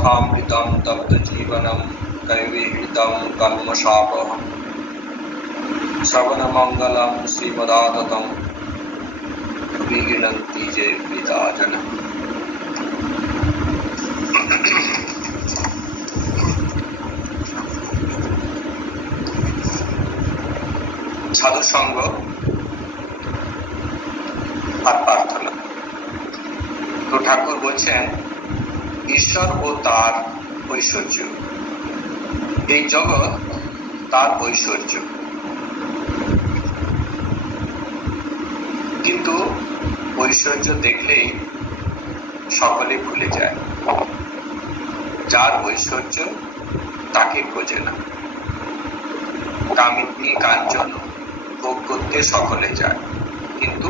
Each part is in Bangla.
कथामृतं तप्तजीवनं कैर्विहृतं कल्मषापहं श्रवणमङ्गलं श्रीमदाततं विगृह्णन्ति ये विदाजनः। সাধু সঙ্গ আর প্রার্থনা। তো ঠাকুর বলছেন ঈশ্বর ও তার ঐশ্বর্য, এই জগৎ তার ঐশ্বর্য, কিন্তু ঐশ্বর্য দেখলেই সকলে ভুলে যায়। যার ঐশ্বর্য তাকে খোঁজে না। কামিনী কাঞ্চন ভোগ করতে সকলে যায়, কিন্তু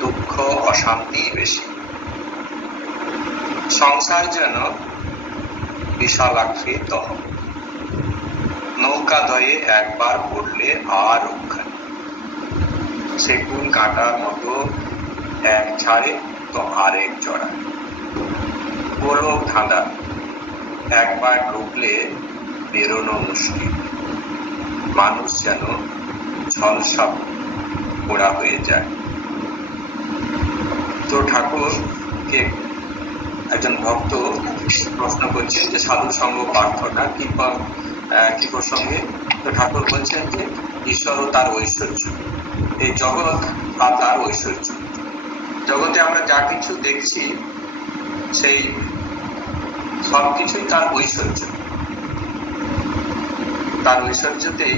দুঃখ অশান্তি বেশি। সংসার যেন বিশালাকৃত, নৌকা দয়ে একবার পড়লে আর রক্ষা নেই। সেগুন কাঁটার মতো এক ছাড়ে তো আরেক জড়ায়। গোলক ধাঁধা একবার ঢুকলে বেরোনো মুশকিল। মানুষ যেন ঝলসাপ পোড়া হয়ে যায়। তো ঠাকুর কে একজন ভক্ত প্রশ্ন করছেন যে সাধু সঙ্গ প্রার্থনা কি প্রসঙ্গে। তো ঠাকুর বলছেন যে ঈশ্বর ও তার ঐশ্বর্য, এই জগৎ আর তার ঐশ্বর্য। জগতে আমরা যা কিছু দেখছি সেই সবকিছুই তার ঐশ্বর্য। তার ঐশ্বর্যতেই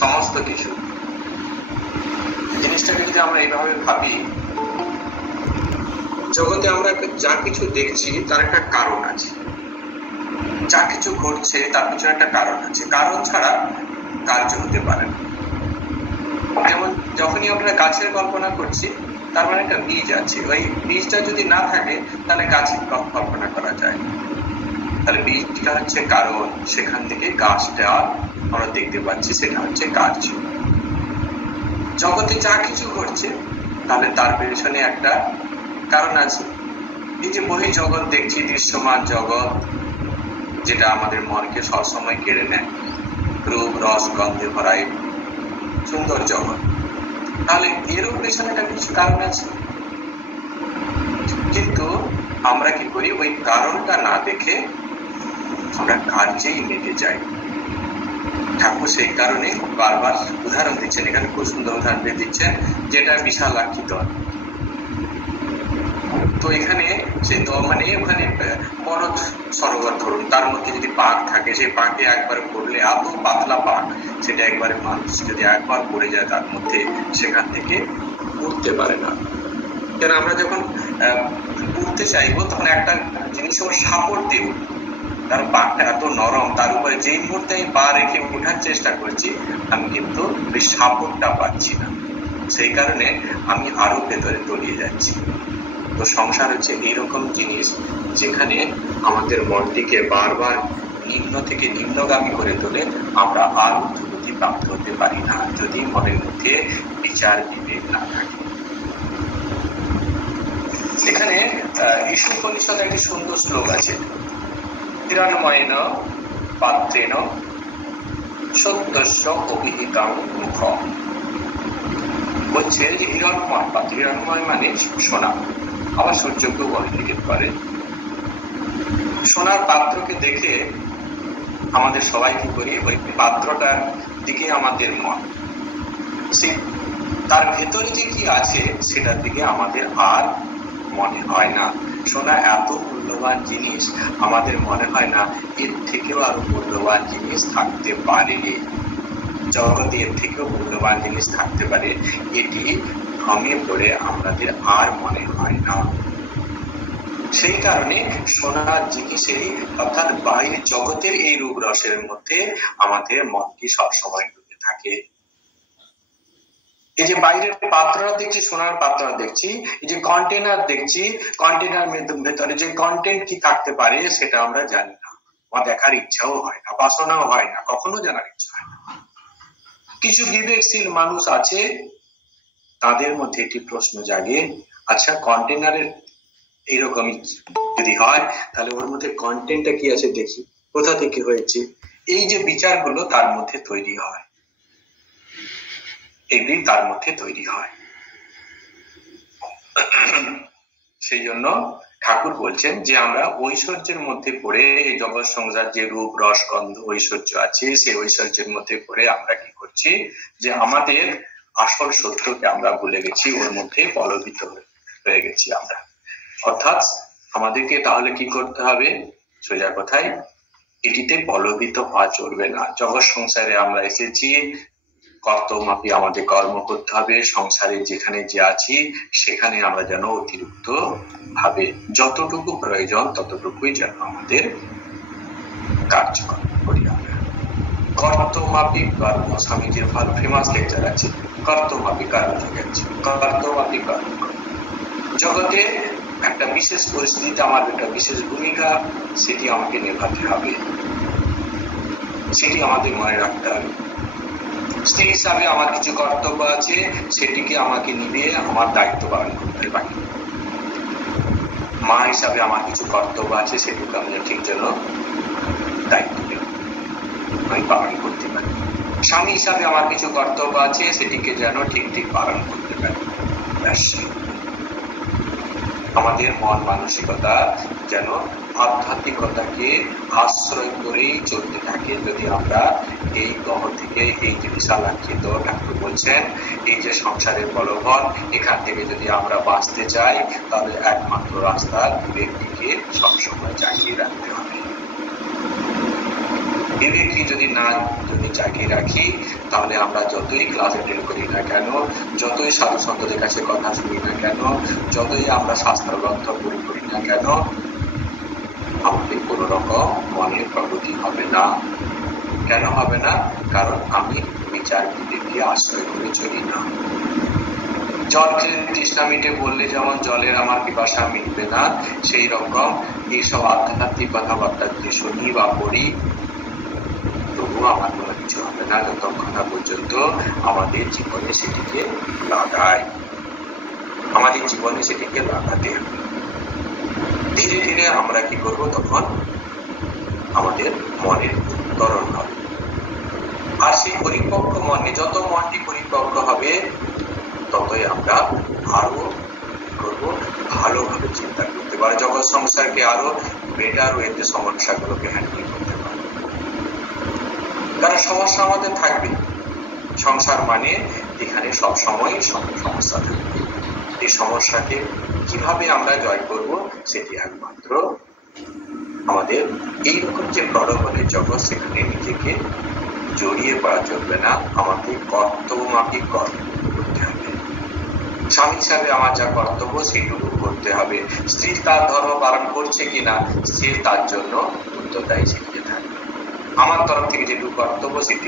সমস্ত কিছু। জিনিসটাকে যদি আমরা এইভাবে ভাবি, জগতে আমরা যা কিছু দেখছি তার একটা কারণ আছে। যা কিছু ঘটছে তার পিছনে একটা কারণ আছে। কারণ ছাড়া কার্য হতে পারে না। যেমন যখনই আমরা গাছের কল্পনা করছি, তার মানে একটা বীজ আছে। ওই বীজটা যদি না থাকে তাহলে গাছের কল্পনা করা যায়। তাহলে বীজটা হচ্ছে কারণ, সেখান থেকে গাছটা আমরা দেখতে পাচ্ছি, সেটা হচ্ছে কার্য। জগতে যা কিছু ঘটছে তাহলে তার পেছনে একটা কারণ আছে। এই যে বহি জগৎ দেখছি, দৃশ্যমান জগৎ, যেটা আমাদের মনকে সবসময় কেড়ে নেয়, রূপ রস গন্ধে ভরাই সুন্দর জগৎ, তাহলে এরও পেছনে একটা কিছু কারণ আছে। কিন্তু আমরা কি করি, ওই কারণটা না দেখে আমরা কার্যেই মেতে যাই। ঠাকুর সেই কারণে বারবার উদাহরণ দিচ্ছেন, এখানে খুব সুন্দর উদাহরণ দিচ্ছেন, যেটা বিশালাক্ষিত। তো এখানে সেই মানে ওখানে বড় সরোবর ধরুন, তার মধ্যে যদি পাক থাকে, সেই পাকে একবার পড়লে এত পাতলা পাক, সেটা একবারে মানুষ যদি একবার পড়ে যায় তার মধ্যে, সেখান থেকে উঠতে পারে না। কেন আমরা যখন উঠতে চাইবো তখন একটা জিনিস ওর সাপোর্ট দেব, তার পাকটা এত নরম, তার উপরে যেই মুহূর্তে আমি পা রেখে ওঠার চেষ্টা করছি, আমি কিন্তু ওই সাপোর্টটা পাচ্ছি না। সেই কারণে আমি আরো ভেতরে তলিয়ে যাচ্ছি। তো সংসার হচ্ছে এইরকম জিনিস, যেখানে আমাদের মনটিকে বারবার নিম্ন থেকে নিম্নগামী করে তোলে। আমরা আর উন্নতি প্রাপ্ত হতে পারি না যদি মনের মধ্যে বিচার বিবেক না থাকে। এখানে ঈশোপনিষদে একটি সুন্দর শ্লোক আছে, হিরণ্ময়েন পাত্রেণ সত্যস্য অভিহিতং মুখ। বলছে যে হিরণ্ময় পাত্র, হিরণ্ময় মানে সোনা, আবার সূর্যকেও বলে দিতে পারে। সোনার পাত্রকে দেখে আমাদের সবাই কি করি, ওই পাত্রটার দিকে আমাদের মন, তার ভেতরে যে কি আছে সেটার দিকে আমাদের আর মনে হয় না। সোনা এত মূল্যবান জিনিস, আমাদের মনে হয় না এর থেকেও আরো মূল্যবান জিনিস থাকতে পারে, জগতে এর থেকেও মূল্যবান জিনিস থাকতে পারে। এটি ভ্রমে পড়ে আমাদের আর মনে হয় না। সেই কারণে সোনার জিনিসেরই, অর্থাৎ বাইরের জগতের এই রূপ রসের মধ্যে আমাদের মনটি সবসময় ডুবে থাকে। এই যে বাইরের পাত্ররা দেখছি, সোনার পাত্ররা দেখছি, এই যে কন্টেনার দেখছি, কন্টেনার ভেতরে যে কন্টেন্ট কি থাকতে পারে সেটা আমরা জানি না, বা দেখার ইচ্ছাও হয় না, বাসনাও হয় না, কখনো জানার ইচ্ছা হয় না। কিছু বিবেকশীল মানুষ আছে, তাদের মধ্যে একটি প্রশ্ন জাগে, আচ্ছা কন্টেনারের এইরকমই যদি হয়, তাহলে ওর মধ্যে কন্টেন্টটা কি আছে দেখি, কোথা থেকে হয়েছে। এই যে বিচারগুলো তার মধ্যে তৈরি হয়, এগুলি তার মধ্যে তৈরি হয়। সেই জন্য ঠাকুর বলছেন যে আমরা ঐশ্বর্যের মধ্যে পড়ে, এই জগৎ সংসার যে রূপ রস গন্ধ ঐশ্বর্য আছে, সেই ঐশ্বর্যের মধ্যে পড়ে আমরা কি করছি, যে আমাদের আসল সত্যকে আমরা ভুলে গেছি, ওর মধ্যে পলবিত হয়ে গেছি আমরা। অর্থাৎ আমাদেরকে তাহলে কি করতে হবে, সোজা কথায় এটিতে পলবিত হওয়া চলবে না। জগৎ সংসারে আমরা এসেছি, কর্তব্যমাপী আমাদের কর্ম করতে হবে, সংসারে যেখানে যে আছি সেখানে আমরা যেন অতিরিক্ত ভাবে যতটুকু প্রয়োজন ততটুকুই যেন আমাদের কার্যকর্ম করি। আমরা কর্তব্যমাপী কর্ম, স্বামীজির ফেমাস লেকচার আছে, কর্তব্যমাপী কর্ম যোগাচ্ছি, কর্তব্যমাপী কর্ম। জগতে একটা বিশেষ পরিস্থিতিতে আমার একটা বিশেষ ভূমিকা, সেটি আমাকে নেভাতে হবে, সেটি আমাদের মনে রাখতে হবে। স্ত্রী হিসাবে আমার কিছু কর্তব্য আছে, সেটিকে আমাকে নিভিয়ে আমার দায়িত্ব পালন করতে পারি। মা হিসাবে আমার কিছু কর্তব্য আছে, সেটিকে আমি ঠিক যেন দায়িত্ব নেব, আমি পালন করতে পারি। স্বামী হিসাবে আমার কিছু কর্তব্য আছে, সেটিকে যেন ঠিক পালন করতে পারি। আমাদের মন মানসিকতা যেন আধ্যাত্মিকতাকে আশ্রয় করেই চলতে থাকে। যদি আমরা এই গ্রহ থেকে এই যে বিশালাঙ্কিত, ঠাকুর বলছেন এই যে সংসারের বলবৎ, এখান থেকে যদি আমরা বাঁচতে চাই, তাহলে একমাত্র রাস্তা বিবেককে সবসময় জাগিয়ে রাখতে হবে। বিবেককে যদি জাগিয়ে রাখি, তাহলে আমরা যতই ক্লাস অ্যাটেন্ড করি না কেন, যতই সাধু সন্তদের কাছে কথা শুনি না কেন, যতই আমরা শাস্ত্র গ্রন্থ করি না কেন, আমাদের কোন রকম মনে প্রগতি হবে না। কেন হবে না? কারণ আমি বিচার বিবেককে আশ্রয় করে চলি না। জল খেলে তৃষ্ণা মিটে বললে যেমন জলের আমার পিপাসা মিটবে না, সেই রকম এইসব আধ্যাত্মিক কথাবার্তা যদি শুনি বা পড়ি, তবুও আমার কোনো কিছু হবে না, যতক্ষণ না পর্যন্ত আমাদের জীবনে সেটিকে লাগায়। আমাদের জীবনে সেটিকে লাগাতে হবে। ধীরে ধীরে আমরা কি করব, তখন আমাদের মনের উত্তরণ হবে। আর সেই পরিপক্ক মনে, যত মনটি পরিপক্ক হবে, ততই আমরা আরো করব ভালোভাবে চিন্তা করতে পারবো, জগৎ সংসারকে আরো বেটার ওয়েতে সমস্যাগুলোকে হ্যান্ডেল করতে পারবো। কারণ সমস্যা আমাদের থাকবে, সংসার মানে এখানে সবসময় সমস্যা থাকবে। এই সমস্যাকে কিভাবে আমরা জয় করব, সেটি একমাত্র আমাদের এইরকম যে প্রলোভনের জগৎ, সেখানে নিজেকে জড়িয়ে পড়া চলবে না। আমাকে কর্তব্যমাফিক কর্ম করতে হবে। স্বামী হিসাবে আমার যা কর্তব্য সেইটুকু করতে হবে। স্ত্রী তার ধর্ম পালন করছে কিনা, সে তার জন্য উত্তরদায়ী শিখতে থাকবে। আমার তরফ থেকে যেটুকু কর্তব্য সেটি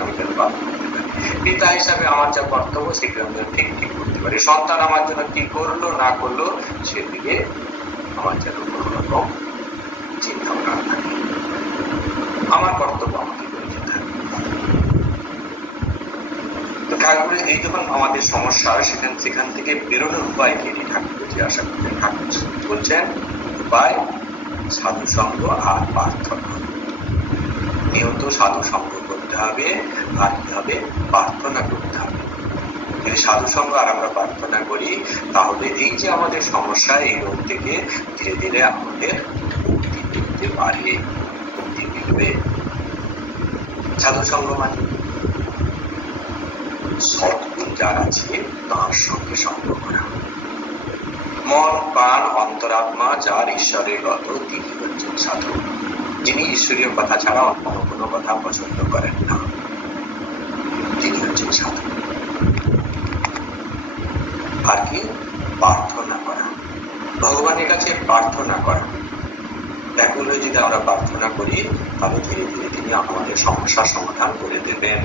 আমি যেন পালন করতে পারি। পিতা হিসাবে আমার যা কর্তব্য সেটি আমি ঠিক করতে পারি। সন্তান আমার জন্য কি করলো না করলো, সেদিকে আমার যেন কোনো রকম চিন্তা না থাকে। আমার কর্তব্য আমাকে করে যেতে হবে। ঠাকুরের এই যখন আমাদের সমস্যা, সেখান থেকে বেরোনোর উপায় কি ঠাকুর জিজ্ঞাসা করতেন। ঠাকুর বলছেন উপায় সাধু সঙ্গ আর প্রার্থনা। নিয়ত সাধু সঙ্গ করতে হবে, আর কি হবে, প্রার্থনা করতে হবে। যদি সাধু সঙ্গ আর আমরা প্রার্থনা করি, তাহলে এই যে আমাদের সমস্যা, এই রোগ থেকে ধীরে ধীরে আমাদের মুক্তি মিলতে পারে, মুক্তি মিলবে। সাধু সঙ্গ মানে সৎগুণ যার আছে তার সঙ্গে সঙ্গ করা। মন প্রাণ অন্তরাত্মা যার ঈশ্বরের গত, তিনি হচ্ছেন সাধু। যিনি ঈশ্বরীয় কথা ছাড়া অন্য কোনো কথা পছন্দ করেন না, তিনি হচ্ছেন সাধু। আর কি, প্রার্থনা করা, ভগবানের কাছে প্রার্থনা করা। ব্যাকুল হয়ে যদি আমরা প্রার্থনা করি, তাহলে ধীরে ধীরে তিনি আমাদের সমস্যার সমাধান করে দেবেন।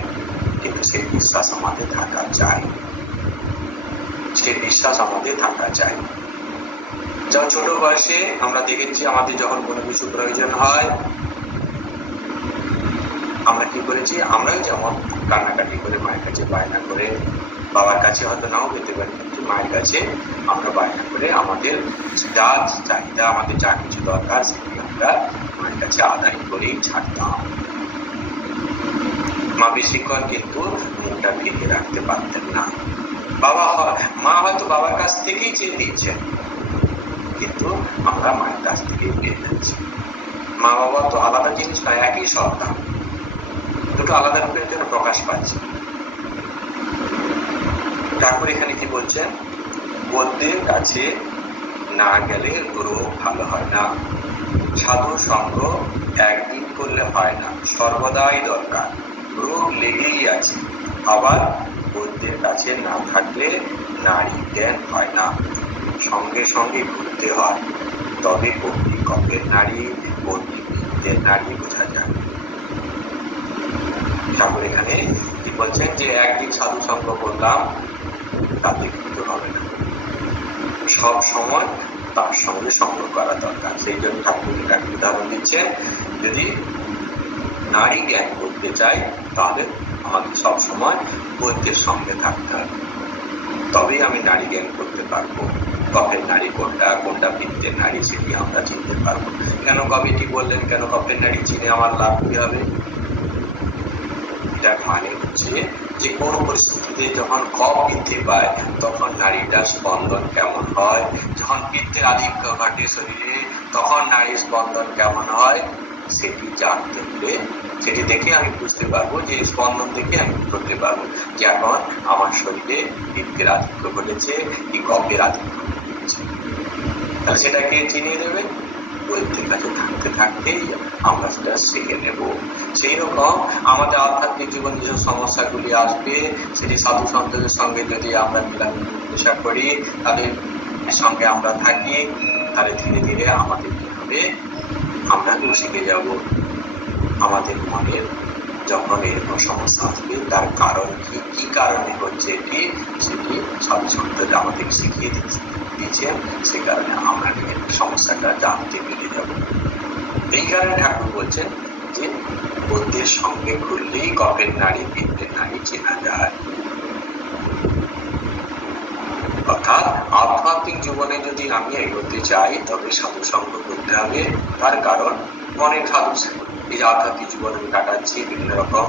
কিন্তু সেই বিশ্বাস আমাদের থাকা চাই, সেই বিশ্বাস আমাদের থাকা চাই। যেমন ছোট বয়সে আমরা দেখেছি, আমাদের যখন কোনো কিছু প্রয়োজন হয়, আমরা কি করেছি, আমরাই যেমন কান্নাকাটি করে মায়ের কাছে বায়না করে বাবার কাছে হয়তো নাও পেতে পারি, কিন্তু মায়ের কাছে আমরা বায়না করে আমাদের যা চাহিদা, আমাদের যা কিছু দরকার সেগুলি আমরা মায়ের কাছে আদায় করেই ছাড়তাম। মা বেশিক্ষণ কিন্তু মুখটা ঢেকে রাখতে পারতেন না। মা হয়তো বাবার কাছ থেকেই চেয়ে দিচ্ছেন, কিন্তু আমরা মায়ের কাছ থেকেই পেয়ে যাচ্ছি। মা বাবা তো আলাদা জিনিস নয়, একই সন্তান, দুটো আলাদা রূপের জন্য প্রকাশ পাচ্ছে। ঠাকুর এখানে কি বলছেন? বৈদ্যের কাছে না গেলে রোগ ভালো হয় না, সাধু সঙ্গ একদিন করলে হয় না, সর্বদাই দরকার, রোগ লেগেই আছে। আবার বৈদ্যের কাছে না থাকলে নারী জ্ঞান হয় না, সঙ্গে সঙ্গে ঘুরতে হয়, তবে কোনটি কপের নারী কোনটি বৃদ্ধের নারী বোঝা যায়। ঠাকুর এখানে কি বলছেন? যে একদিন সাধু সঙ্গ করলাম তাতে কিন্তু হবে না, সব সময় তার সঙ্গে সঙ্গ করা দরকার। সেই জন্য ঠাকুর একটা উদাহরণ দিচ্ছেন, যদি নারী জ্ঞান করতে চাই তাহলে আমাকে সবসময় বৈদ্যের সঙ্গে থাকতে হবে, তবেই আমি নারী জ্ঞান করতে পারবো। কপের নারী কোনটা, কোনটা বৃদ্ধের নারী, সেটি আমরা চিনতে পারবো। কেন কবিটি বললেন? কেন কপের নারী চিনে আমার লাভ কি হবে? এটার মানে হচ্ছে যে কোন পরিস্থিতিতে যখন কপ বৃদ্ধি পায় তখন নারীটার স্পন্দন কেমন হয়, যখন বৃদ্ধের আধিক্য ঘটে শরীরে তখন নারীর স্পন্দন কেমন হয়, সেটি জানতে হলে সেটি দেখে আমি বুঝতে পারবো, যে স্পন্দন দেখে আমি করতে পারবো যে এখন আমার শরীরে বৃদ্ধের আধিক্য ঘটেছে কি কপের আধিক্য ঘটেছে। তাহলে সেটাকে চিনিয়ে দেবে, বৈদ্যের কাছে থাকতে থাকতেই আমরা সেটা শিখে নেব। সেই রকম আমাদের আধ্যাত্মিক জীবন যেসব সমস্যাগুলি আসবে, সেটি সাধু সন্তদের সঙ্গে যদি আমরা মেলামেশা করি, তাদের সঙ্গে আমরা থাকি, তাহলে ধীরে ধীরে আমাদের কি হবে, আমরা শিখে যাব। আমাদের মনের যখন এরকম সমস্যা আসবে তার কারণ কি কারণে হচ্ছে এটি, সেটি সাধু সন্তরা আমাদের শিখিয়ে দিয়েছেন। সে কারণে আমরা সমস্যাটা জানতে পেরে যাব। এই কারণে ঠাকুর বলছেন যে বৈদ্যের সঙ্গে ঘুরলেই কপের নারী বৃদ্ধের নারী চেনা যায়। অর্থাৎ আধ্যাত্মিক জীবনে যদি আমি এগোতে চাই তবে সাধু সঙ্গ করতে হবে। তার কারণ অনেক সাধু এই আধ্যাত্মিক জীবনে আমি কাটাচ্ছি, বিভিন্ন রকম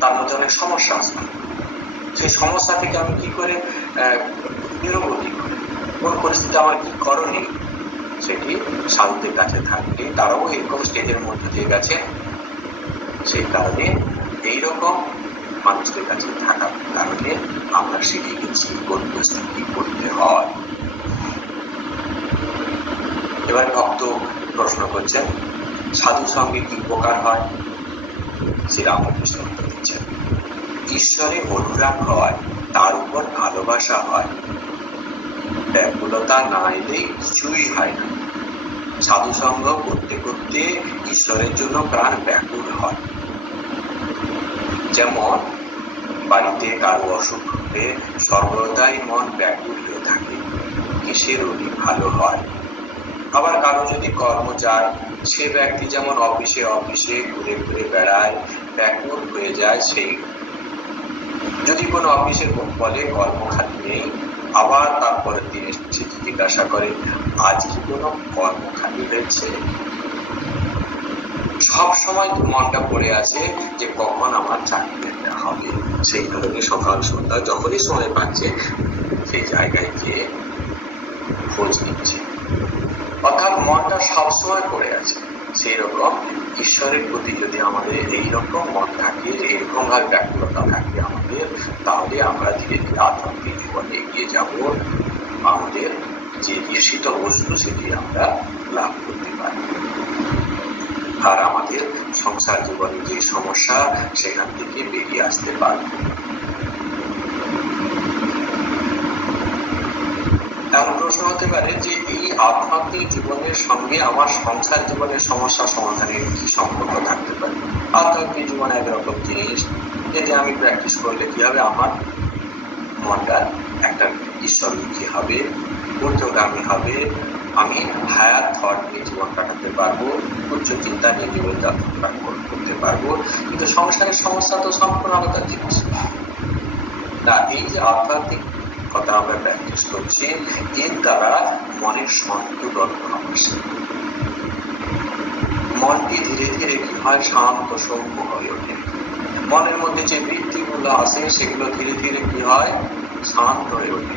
তার মধ্যে অনেক সমস্যা আসবে। সেই সমস্যা থেকে আমি কি করে বেরোবো, কি করে, কোন পরিস্থিতি আমার কি করণীয়, সেটি সাধুদের কাছে থাকলে তারাও এরকম স্টেজের মধ্যে দিয়ে গেছে। সেই কারণে এইরকম মানুষদের কাছে থাকার কারণে আমরা শিখে গেছি কোন পরিস্থিতি করতে হয়। এবার ভক্ত প্রশ্ন করছেন, সাধু সঙ্গে কি উপকার হয়? শ্রীরামকৃষ্ণ উত্তর দিচ্ছেন, ঈশ্বরে অনুরাগ হয়, তার উপর ভালোবাসা হয়, ব্যাকুলতা না এলে কিছুই হয় না। সাধু সঙ্গ করতে করতে ঈশ্বরের জন্য প্রাণ ব্যাকুল হয়। যেমন বাড়িতে কারো অসুখ হলে সর্বদাই মন ব্যাকুল হয়ে থাকে, কিসের রোগী ভালো হয়। আবার কারো যদি কর্ম যায়, সে ব্যক্তি যেমন অফিসে ঘুরে ঘুরে বেড়ায়, ব্যাকুল হয়ে যায়। সেই যদি কোনো অফিসের বলে কর্মখালি নেই, আবার তারপরের দিন সে জিজ্ঞাসা করে আজ কি কোনো কর্মখালি হয়েছে। সব সময় মনটা পড়ে আছে যে কখন আমার চাকরিটা হবে। সেই ধরনের সকাল সন্ধ্যা যখনই সময় পাচ্ছে সেই জায়গায় গিয়ে খোঁজ নিচ্ছে। অর্থাৎ মনটা সবসময় পড়ে আছে। সেই রকম ঈশ্বরের প্রতি যদি আমাদের এইরকম মন থাকে, এইরকম ভাবে ব্যাকুলতা থাকে আমাদের, তাহলে আমরা ধীরে ধীরে আধ্যাত্মিক জীবনে এগিয়ে যাব। আমাদের যে ঈর্ষিত বস্তু সেটি আমরা লাভ করতে পারি, আর আমাদের সংসার জীবনে যে সমস্যা সেখান থেকে বেরিয়ে আসতে পারব। এমন প্রশ্ন হতে পারে যে এই আধ্যাত্মিক জীবনের সঙ্গে আমার সংসার জীবনের সমস্যা সমাধানের কি সম্পর্ক থাকতে পারে? আধ্যাত্মিক জীবন একরকম জিনিস, যেটি আমি প্র্যাকটিস করলে কি হবে, আমার মনটা একটা ঈশ্বরমুখী হবে, ঊর্ধ্বগামী হবে, আমি হায়ার থট নিয়ে জীবন কাটাতে পারবো, উচ্চ চিন্তা নিয়ে জীবন যাপন করতে পারবো। কিন্তু সংসারের সমস্যা তো সম্পূর্ণ আলাদা জিনিস। না, এই যে আধ্যাত্মিক কথা আমরা প্র্যাকটিস করছি, এর দ্বারা মনের সন্তুলন আসে। মনটি ধীরে ধীরে কি হয়, শান্ত সৌম্য হয়ে ওঠে। মনের মধ্যে যে বৃত্তিগুলো আছে সেগুলো ধীরে ধীরে কি হয়, শান্ত হয়ে ওঠে।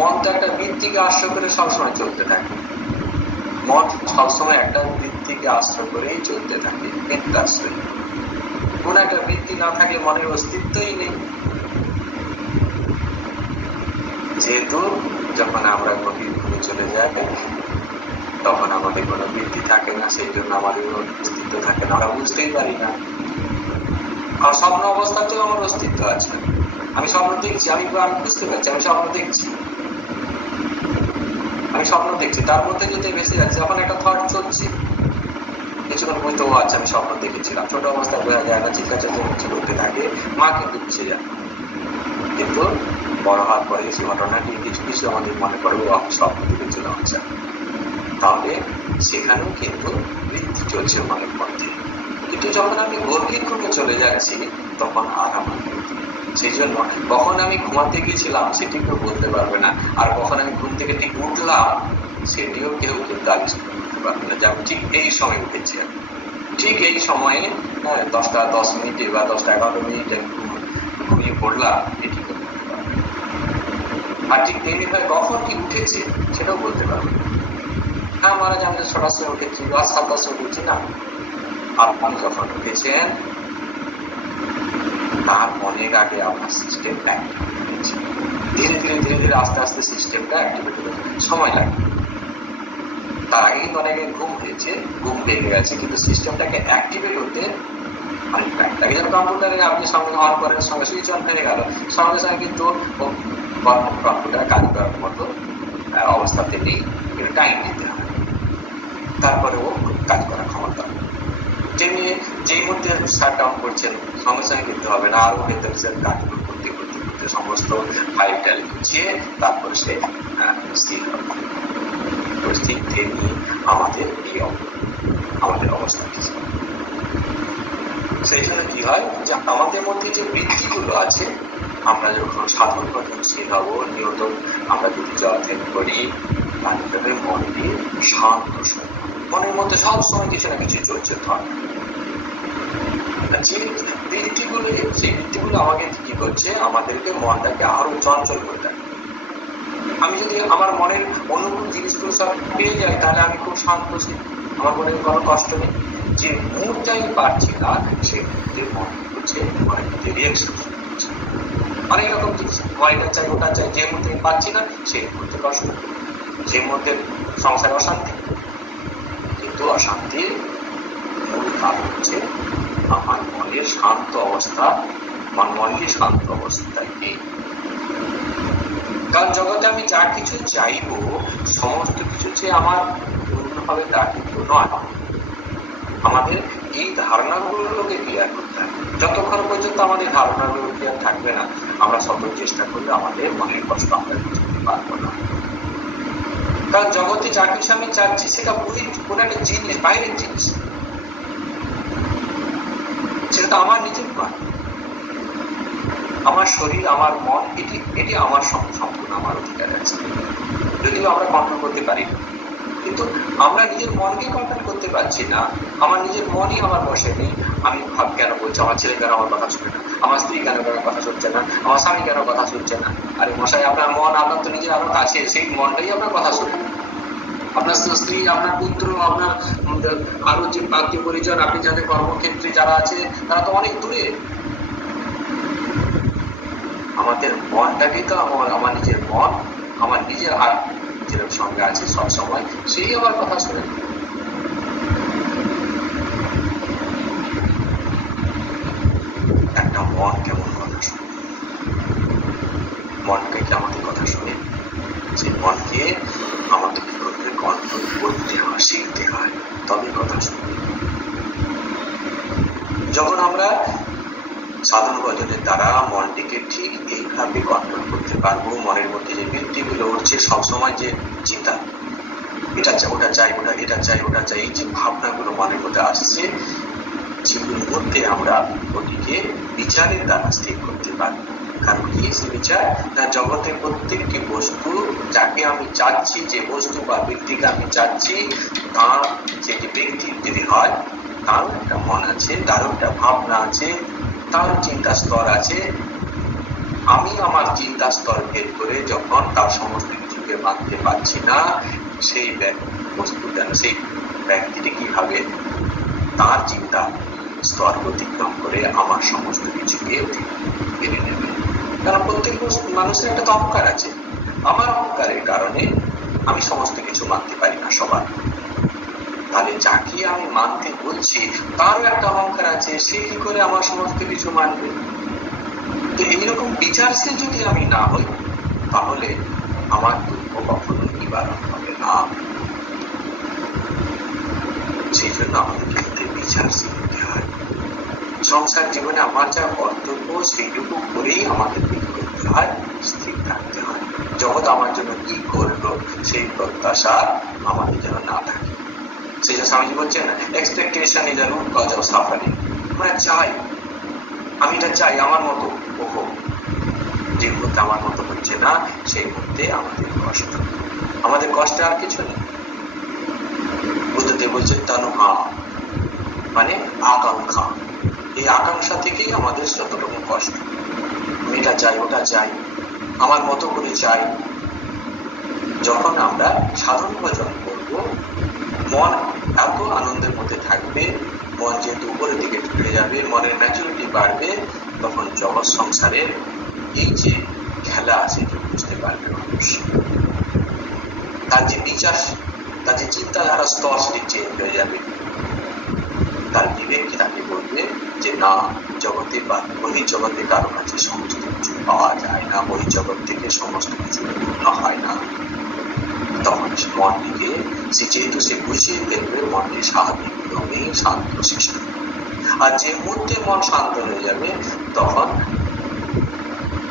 মন তো একটা বৃত্তিকে আশ্রয় করে সবসময় চলতে থাকে। মন সবসময় একটা বৃত্তিকে আশ্রয় করেই চলতে থাকে, বৃত্তাশ্রয়। কোন একটা বৃত্তি না থাকে মনের অস্তিত্বই নেই। যেহেতু যখন আমরা গভীর ঘুমে চলে যাই তখন আমাদের কোনো বৃত্তি থাকে না, সেই জন্য আমাদের অস্তিত্ব থাকে না, আমরা বুঝতেই পারি না। আর স্বপ্ন অবস্থাতেও আমার অস্তিত্ব আছে। আমি স্বপ্ন দেখছি, আমি বুঝতে পারছি আমি স্বপ্ন দেখছি, তার মধ্যে যদি বেশি যাচ্ছে, যখন একটা থট চলছে কিছুক্ষণ বুঝতে পারছি আমি স্বপ্ন দেখেছিলাম। ছোট অবস্থায় বোঝা যায় না, চিৎকার চেঁচামেচি করতে থাকে, মা কিন্তু বুঝে যায়। কিন্তু বড় হওয়ার পরে সেই ঘটনাটি কিছু কিছু আমাদের মনে করে আমি স্বপ্ন দেখেছিলাম। আচ্ছা, তাহলে সেখানেও কিন্তু বৃত্তি চলছে মনের মধ্যে। কিন্তু যখন আমি গভীর ঘুমে চলে যাচ্ছি তখন আরাম। সেই জন্য কখন আমি ঘুমাতে গেছিলাম সেটি কেউ বলতে পারবে না, আর কখন আমি ঘুম থেকে ঠিক উঠলাম সেটিও কেউ কিন্তু আবিষ্কার করতে পারবে না যে আমি ঠিক এই সময় উঠেছি। ঠিক এই সময়ে 10টা 10 মিনিটে বা 10টা 11 মিনিটে ঘুমিয়ে পড়লাম, এটি করতে পারবে। আর ঠিক তেমনি ভাবে কখন কি উঠেছে সেটাও বলতে পারবে না। হ্যাঁ, মহারাজ আমি 6টার সময় উঠেছি বা 7টার সময় উঠেছি না, আপনি যখন উঠেছেন তার অনেক আগে আপনার সিস্টেম অ্যাক্টিভেট হয়েছে। ধীরে ধীরে ধীরে ধীরে আস্তে আস্তে সিস্টেমটা অ্যাক্টিভেট হয়েছে, সময় লাগবে। তার আগে কিন্তু অনেকে ঘুম হয়েছে, ঘুম ভেঙে গেছে, কিন্তু সিস্টেমটাকে অ্যাক্টিভেট হতে অনেক টাইম লাগে। যেমন কম্পিউটারে আপনি সঙ্গে অন করেন, সঙ্গে সুইচ অন হয়ে গেল, সঙ্গে সঙ্গে কিন্তু কম্পিউটার কাজ করার মতো অবস্থাতে নেই, কিন্তু টাইম দিতে হবে, তারপরে ও কাজ করার ক্ষমতা। যেমনি যেই মধ্যে শাট ডাউন করছেন সঙ্গে সঙ্গে করতে হবে না, আরো ভেতরে কাজগুলো করতে করতে করতে সমস্ত ফাইল টাইল গুছিয়ে তারপরে সে স্থির হবে। ঠিক তেমনি আমাদের এই আমাদের অবস্থা। সেই জন্য কি হয় যে আমাদের মধ্যে যে বৃত্তিগুলো আছে, আমরা যখন সাধন গঠনশীল হব, নিয়ত আমরা যদি জয়ধ্যান করি, তাহলে মনটি শান্ত। মনের মধ্যে সবসময় কিছু না কিছু চলছে। যে বৃত্তিগুলো, সেই বৃত্তিগুলো আমাকে কি করছে, আমাদেরকে মনটাকে আরো চঞ্চল করে দেয়। আমি যদি আমার মনের অনুকূল জিনিসগুলো সব পেয়ে যাই তাহলে আমি খুব শান্ত, আমার মনে কোনো কষ্ট নেই। যে মুহূর্তে আমি পারছি না সেই মুহূর্তে মন করছে, মনের মধ্যে রিয়াকশন হচ্ছে অনেক রকম জিনিস, এটা চাই ওটা চাই। যে মুহূর্তে আমি পাচ্ছি না সেই মুহূর্তে কষ্ট, যে মুহূর্তে সংসারে অশান্তি। কিন্তু অশান্তির মূল কারণ হচ্ছে আমার মনের শান্ত অবস্থা, আমার মনকে শান্ত অবস্থায় নেই। কারণ জগতে আমি যা কিছু চাইবো সমস্ত কিছু যে আমার পূর্ণ হবে তা কিন্তু নয়। আমাদের এই ধারণাগুলোকে ক্লিয়ার করতে হবে। যতক্ষণ পর্যন্ত আমাদের ধারণাগুলো ক্লিয়ার থাকবে না, আমরা শত চেষ্টা করলে আমাদের মনের কষ্ট আমরা বুঝতে পারবো না। কারণ জগতে যা কিছু আমি চাচ্ছি সেটা কোনো একটা জিনিস, বাইরের জিনিস, সেটা তো আমার নিজের নয়। আমার শরীর, আমার মন, এটি আমার সম্পূর্ণ আমার অধিকার আছে, যদিও আমরা কন্ট্রোল করতে পারি না। কিন্তু আমরা নিজের মনকে কন্ট্রোল করতে পারছি না। আমার নিজের মনই আমার বসে নেই। আমি ভাব কেন বলছি, আমার ছেলে কেন আমার কথা শুনে না, আমার স্ত্রী কেন কথা শুনছে না, আমার স্বামী কেন কথা শুনছে না। আরে মশাই, আপনার মন আপনার তো নিজের আরো কাছে, সেই মনটাই আপনার কথা শুনে। আপনার স্ত্রী, আপনার পুত্র, আপনার আরো যে আত্মীয় পরিজন, আপনি যাদের কর্মক্ষেত্রে যারা আছে তারা তো অনেক দূরে। আমাদের মনটাকে তো আমার নিজের মন, আমার নিজের যেরকম সঙ্গে আছে সব সময়, সেই আমার কথা শুনে। একটা মন কেমন কথা শুনে, মনকে কি আমাদের কথা শুনে? সেই মনকে আমাদের কি করতে, কন্ট্রোল করতে হয়, শিখতে হয়, তবে কথা শুনে। যখন আমরা সাধন ভজনের দ্বারা মনটিকে ঠিক এইভাবে কন্ট্রোল করতে পারবো, মনের মধ্যে যে বৃত্তিগুলো উঠছে সবসময়, যে চিন্তা, এটা চাই ওটা চাই, ওটা এটা চাই ওটা চাই, এই যে ভাবনাগুলো মনের মধ্যে আসছে, যেগুলোর মধ্যে আমরা ওটিকে বিচারের দ্বারা স্থির করতে পারবো। কারণ কি সে বিচার না, জগতের প্রত্যেকটি বস্তু যাকে আমি চাচ্ছি, যে বস্তু বা ব্যক্তিকে আমি চাচ্ছি, তার যে ব্যক্তি যদি হয়, তারও একটা মন আছে, তারও একটা ভাবনা আছে, তারও চিন্তা স্তর আছে। আমি আমার চিন্তা স্তর ভেদ করে যখন তার সমস্ত কিছুকে মানতে পারছি না, সেই বস্তু যেন সেই ব্যক্তিটি কিভাবে তার চিন্তা স্তর অতিক্রম করে আমার সমস্ত কিছুকে মেনে নেবে। কারণ প্রত্যেক মানুষের একটা অহংকার আছে। আমার অহংকারের কারণে আমি সমস্ত কিছু মানতে পারি না সবার। তাহলে যাকে আমি মানতে বলছি তারও একটা অহংকার আছে, সে কি করে আমার সমস্ত কিছু মানবে? তো এইরকম বিচারশীল যদি আমি না হই, তাহলে আমার দুঃখ কখনো নিবারণ হবে না। সেই জন্য আমাদেরকে বিচারশীল হতে হয়। সংসার জীবনে আমার যা কর্তব্য সেইটুকু করেই আমাদেরকে করতে হয়, স্থির থাকতে হয়। জগৎ আমার জন্য কি করলো সেই প্রত্যাশা আমাদের যেন না থাকে। সেই জন্য স্বামীজি বলছেন, expectation is the root cause of suffering. আমরা চাই, আমি এটা চাই আমার মতো, ওহো, যে মুহূর্তে আমার মতো হচ্ছে না সেই মুহূর্তে আমাদের কষ্ট। আমাদের কষ্টে আর কিছু নেই। বুদ্ধদেব বলছেন তানুহা, মানে আকাঙ্ক্ষা। এই আকাঙ্ক্ষা থেকেই আমাদের যত রকম কষ্ট। আমি এটা চাই, ওটা চাই, আমার মতো করে চাই। যখন আমরা সাধন ভজন করব, মন এত আনন্দের মধ্যে থাকবে, মন যেহেতু উপরের দিকে ঢুকে যাবে, মনের ম্যাচুরিটি বাড়বে, তখন জগৎ সংসারের এই যে খেলা সেটা বুঝতে পারবে মানুষ। তার যে বিচার, তার যে চিন্তাধারা স্তর সেটি চেঞ্জ হয়ে যাবে। তার বিবেক তাকে বলবে যে না, জগতে বা বহির্জগতে কারো কাছে সমস্ত কিছু পাওয়া যায় না, বহির্জগৎ থেকে সমস্ত কিছু পূর্ণ হয় না। তখন মনটিকে সে যেহেতু সে বুঝিয়ে ফেলবে, মনটি স্বাভাবিক নিয়মে শান্ত সৃষ্টি। আর যে মুহূর্তে মন শান্ত হয়ে যাবে, তখন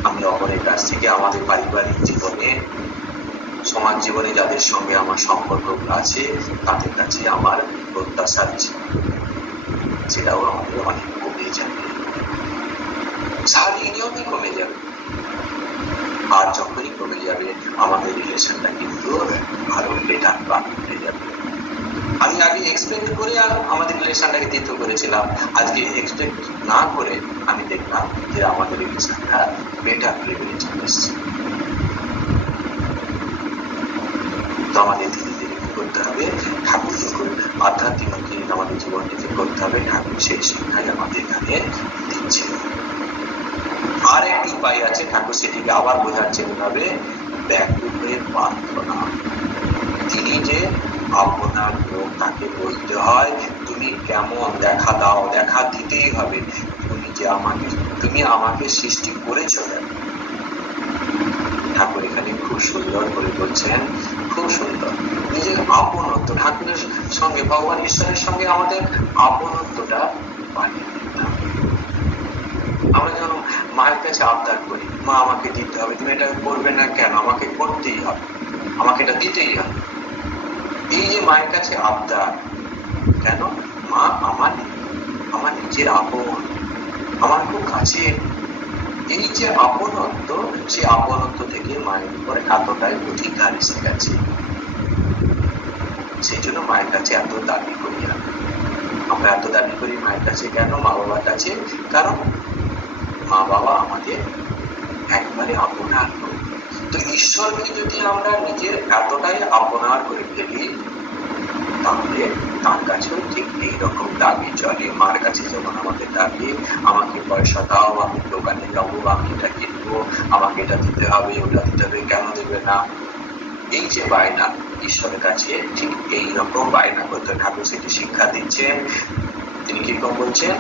আমি অপরের কাছ থেকে আমাদের পারিবারিক জীবনে, সমাজ জীবনে যাদের সঙ্গে আমার সম্পর্ক আছে, তাদের কাছে আমার প্রত্যাশা সেটাও আমাদের অনেক কমে যাবে, স্বাভাবিক নিয়মে কমে যাবে। আর যখনই কমে যাবে, আমাদের রিলেশনটা কিন্তু আরো বেটার হয়ে যাবে। আমি আগে এক্সপেক্ট করে আমাদের রিলেশনটাকে তীর্থ করেছিলাম, আজকে এক্সপেক্ট না করে আমি দেখলাম যে আমাদের রিলেশনটা বেটার লেভেলে চলে এসছে। তো আমাদের ধীরে ধীরে কি করতে হবে? ঠাকুর যখন আধ্যাত্মিক আমাদের জীবনটাকে করতে হবে, ঠাকুর সেই শিক্ষাই আমাদের এখানে দিচ্ছে। আর একটি উপায় আছে, ঠাকুর সেটিকে আবার বোঝাচ্ছেন ভাবে, ব্যাকুল হয়ে প্রার্থনা। তিনি যে আপনার লোক, তাকে বলতে হয় তুমি কেমন, দেখা দাও, দেখা দিতেই হবে। তুমি আমাকে সৃষ্টি করেছো। ঠাকুর এখানে খুব সুন্দর করে বলছেন, খুব সুন্দর, নিজের আপনত্ব, ঠাকুরের সঙ্গে, ভগবান ঈশ্বরের সঙ্গে আমাদের আপনত্বটা বানিয়ে দিতে হবে। আমরা যেন মায়ের কাছে আবদার করি, মা আমাকে দিতে হবে, তুমি এটা করবে না কেন, আমাকে করতেই হবে, আমাকে এটা দিতেই হবে। এই যে মায়ের কাছে আবদার, কেন? মা আমার নিজের আপন, আমার খুব কাছে। এই যে আপনত্ব, সেই আপনত্ব থেকে মায়ের উপর এতটাই অধিকার এসে গেছে। সেই জন্য মায়ের কাছে এত দাবি করি। আমরা এত দাবি করি মায়ের কাছে কেন, মা বাবার কাছে? কারণ মা বাবা আমাদের একবারে আপনার। তো ঈশ্বরকে যদি আমরা নিজের এতটাই আপনার করে ফেলি, তাহলে তার কাছেও ঠিক এইরকম দাবি চলে। মার কাছে যেমন আমাদের দাবি, আমাকে পয়সা দাও, আমি দোকানে যাবো, আমি এটা কিনবো, আমাকে এটা দিতে হবে, ওটা দিতে হবে, কেন দেবে না? এই যে বায়না, ঈশ্বরের কাছে ঠিক এইরকম বায়না করতে ঠাকুর সেটি শিক্ষা দিচ্ছেন। তিনি কিরকম বলছেন,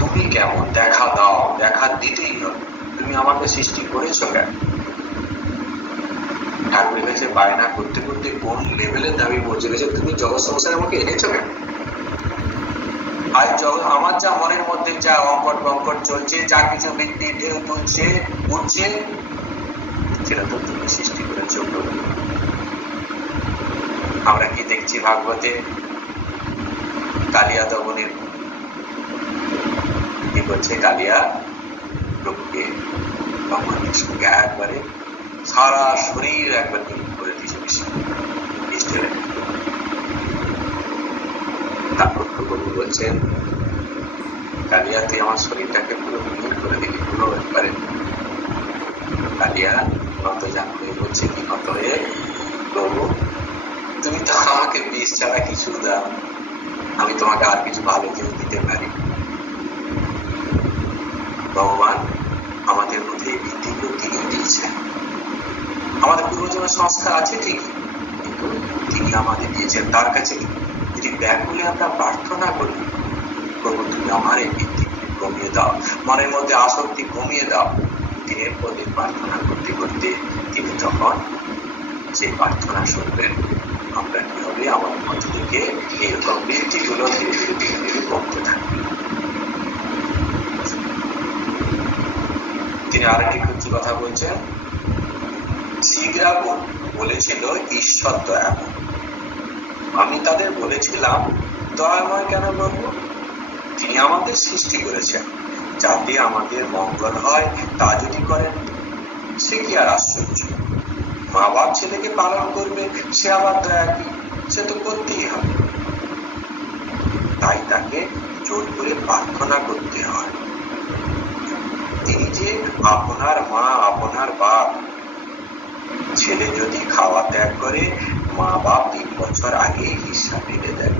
তুমি কেমন, দেখা দাও, দেখা দিতেই হবে, তুমি আমাকে সৃষ্টি করেছো কেন? ঠাকুরের কাছে বায়না করতে করতে কোন লেভেলের দাবি পৌঁছে গেছে, তুমি জগৎ সংসারে আমাকে এনেছো কেন? আর আমার যা মনের মধ্যে যা অঙ্কট বঙ্কট চলছে, যা কিছু বৃত্তি ঢেউ তুলছে উঠছে, সেটা তো তুমি সৃষ্টি করেছো। আমরা কি দেখছি ভাগবতে, কালিয়া দমনের কি করছে? কালিয়া প্রভুকে ভগবানের সঙ্গে একবারে সারা শরীর একবার মিলিত করে দিয়েছে ইষ্টের। তারপর প্রভু বলছেন, কালিয়া তুই আমার শরীরটাকে পুরো মিলিত করে দিলি, পুরো একবারে। কালিয়া নত জান হয়ে বলছে, কি নত হয়ে, প্রভু তুমি তো আমাকে বিষ ছাড়া কিছু দাও, আমি তোমাকে আর কিছু ভালো কিছু দিতে পারি। ভগবান আমাদের মধ্যে এই বৃত্তিগুলো তিনি দিয়েছেন। আমাদের পূর্বজন্মের সংস্কার আছে ঠিকই, কিন্তু তিনি আমাদের দিয়েছেন। তার কাছে যদি ব্যাকুলে আমরা প্রার্থনা করি, প্রভু তুমি আমার এই বৃত্তি কমিয়ে দাও, মনের মধ্যে আসক্তি কমিয়ে দাও, দিনের পর দিন প্রার্থনা করতে করতে তিনি তখন সেই প্রার্থনা শুনবেন। আমরা কি হবে, আমাদের মধ্যে থেকে এরকম বৃত্তিগুলো ধীরে ধীরে ধীরে ধীরে কমতে থাকবে। তিনি আরেকটি খুঁজছি কথা বলছেন, শীঘ্রাবু বলেছিল ঈশ্বর দয়াময়। আমি তাদের বলেছিলাম দয়াময় কেন বলবো? তিনি আমাদের সৃষ্টি করেছেন যাতে আমাদের মঙ্গল হয়, তা যদি করেন সে কি আর আশ্চর্য? মা বাপ ছেলেকে পালন করবে, সে আবার দয়া কি? সে তো করতেই হবে। তাই তাকে জোর করে প্রার্থনা করতে হয়। তিনি যে আপনার মা, আপনার বাপ। ছেলে যদি খাওয়া ত্যাগ করে, মা বাপ 3 বছর আগে হিসাব দিতে দেয়।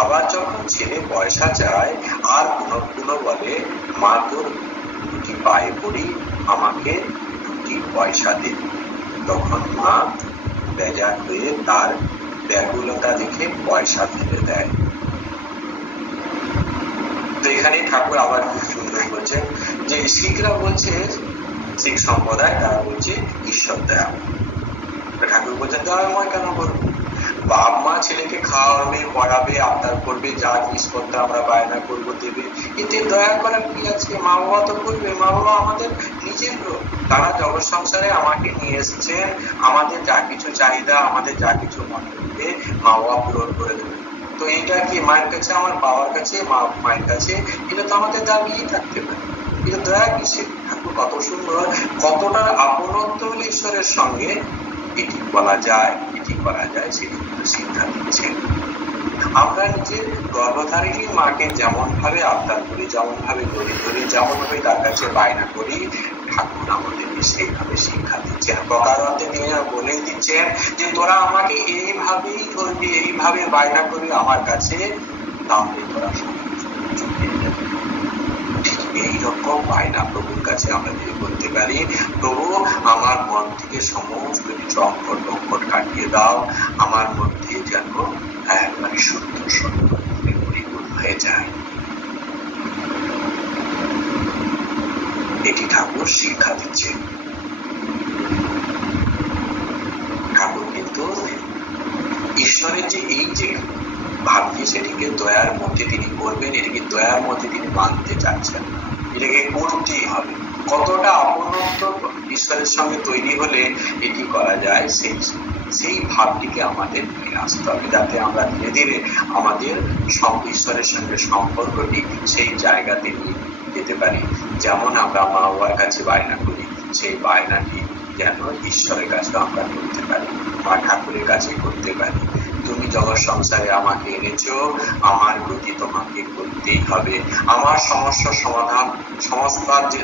আবার যখন ছেলে পয়সা চায় আর পুনঃ বলে, মা তোর 2টি পায়ে পড়ি, আমাকে 2টি পয়সা দে, তখন মা বেজার হয়ে তার ব্যাকুলতা দেখে পয়সা ফেলে দেয়। তো এখানে ঠাকুর আবার খুব সুন্দর বলছেন যে শিখরা বলছে, শিখ সম্প্রদায় তারা বলছে ঈশ্বর দয়াময়। ঠাকুর বলছেন দয়াময় কেন বলবো? বাপ মা ছেলেকে খাওয়াবে, পড়াবে, আবদার করবে, যা জিনিসপত্র আমরা বায়না করবো দেবে, এতে দয়া করার কি আছে? মা বাবা তো করবে, মা বাবা আমাদের নিজের লোক, তারা জগৎ সংসারে আমাকে নিয়ে এসেছেন, আমাদের যা কিছু চাহিদা, আমাদের যা কিছু মনে হবে মা বাবা পূরণ করে দেবে। তো এটা কি মায়ের কাছে, আমার বাবার কাছে, মায়ের কাছে, এটা তো আমাদের দাবিই থাকতে পারে। এটা দয়া কিসের? ঠাকুর কত সুন্দর, কতটা আপনত্ব হলে ঈশ্বরের সঙ্গে এটি বলা যায়, এটি করা যায়, সেটি কিন্তু শিক্ষা দিচ্ছেন। আমরা নিজের গর্ভধারিণী মাকে যেমন ভাবে আবদার করি, যেমন ভাবে গড়ে ধরি, যেমন ভাবে তার কাছে বায়না করি, ঠাকুর আমাদেরকে সেইভাবে শিক্ষা দিচ্ছেন। প্রকারান্তে তিনি বলেই দিচ্ছেন যে তোরা আমাকে এইভাবেই ধরবি, এইভাবে বায়না করি আমার কাছে, তাহলে তোরা ঠিক এইরকম বায়না প্রভুর কাছে আমরা যদি করতে পারি, প্রভু আমার মন থেকে সমস্ত কিছু অঙ্কট টঙ্কট কাটিয়ে দাও, আমার মধ্যে যেন একবারে শুদ্ধ সত্যে পরিপূর্ণ হয়ে যায়। এটি ঠাকুর শিক্ষা দিচ্ছে। ঠাকুর কিন্তু ঈশ্বরের যে এই যে ভাবছি সেটিকে দয়ার মধ্যে তিনি করবেন, এটিকে দয়ার মধ্যে তিনি মানতে চাচ্ছেন, এটাকে করতেই হবে। কতটা আপনত্ব ঈশ্বরের সঙ্গে তৈরি হলে এটি করা যায়, সেই ভাবটিকে আমাদের নিয়ে আসতে হবে, যাতে আমরা ধীরে ধীরে আমাদের ঈশ্বরের সঙ্গে সম্পর্কটি সেই জায়গাতে নিয়ে যেতে পারি। যেমন আমরা মা বাবার কাছে বায়না করি, সেই বায়নাটি যেন ঈশ্বরের কাছে আমরা করতে পারি, মা ঠাকুরের কাছে করতে পারি। তুমি জগৎ সংসারে আমাকে এনেছো, আমার গতি তোমাকে করতেই হবে, আমার সমস্যার সমাধান, সমস্যার যে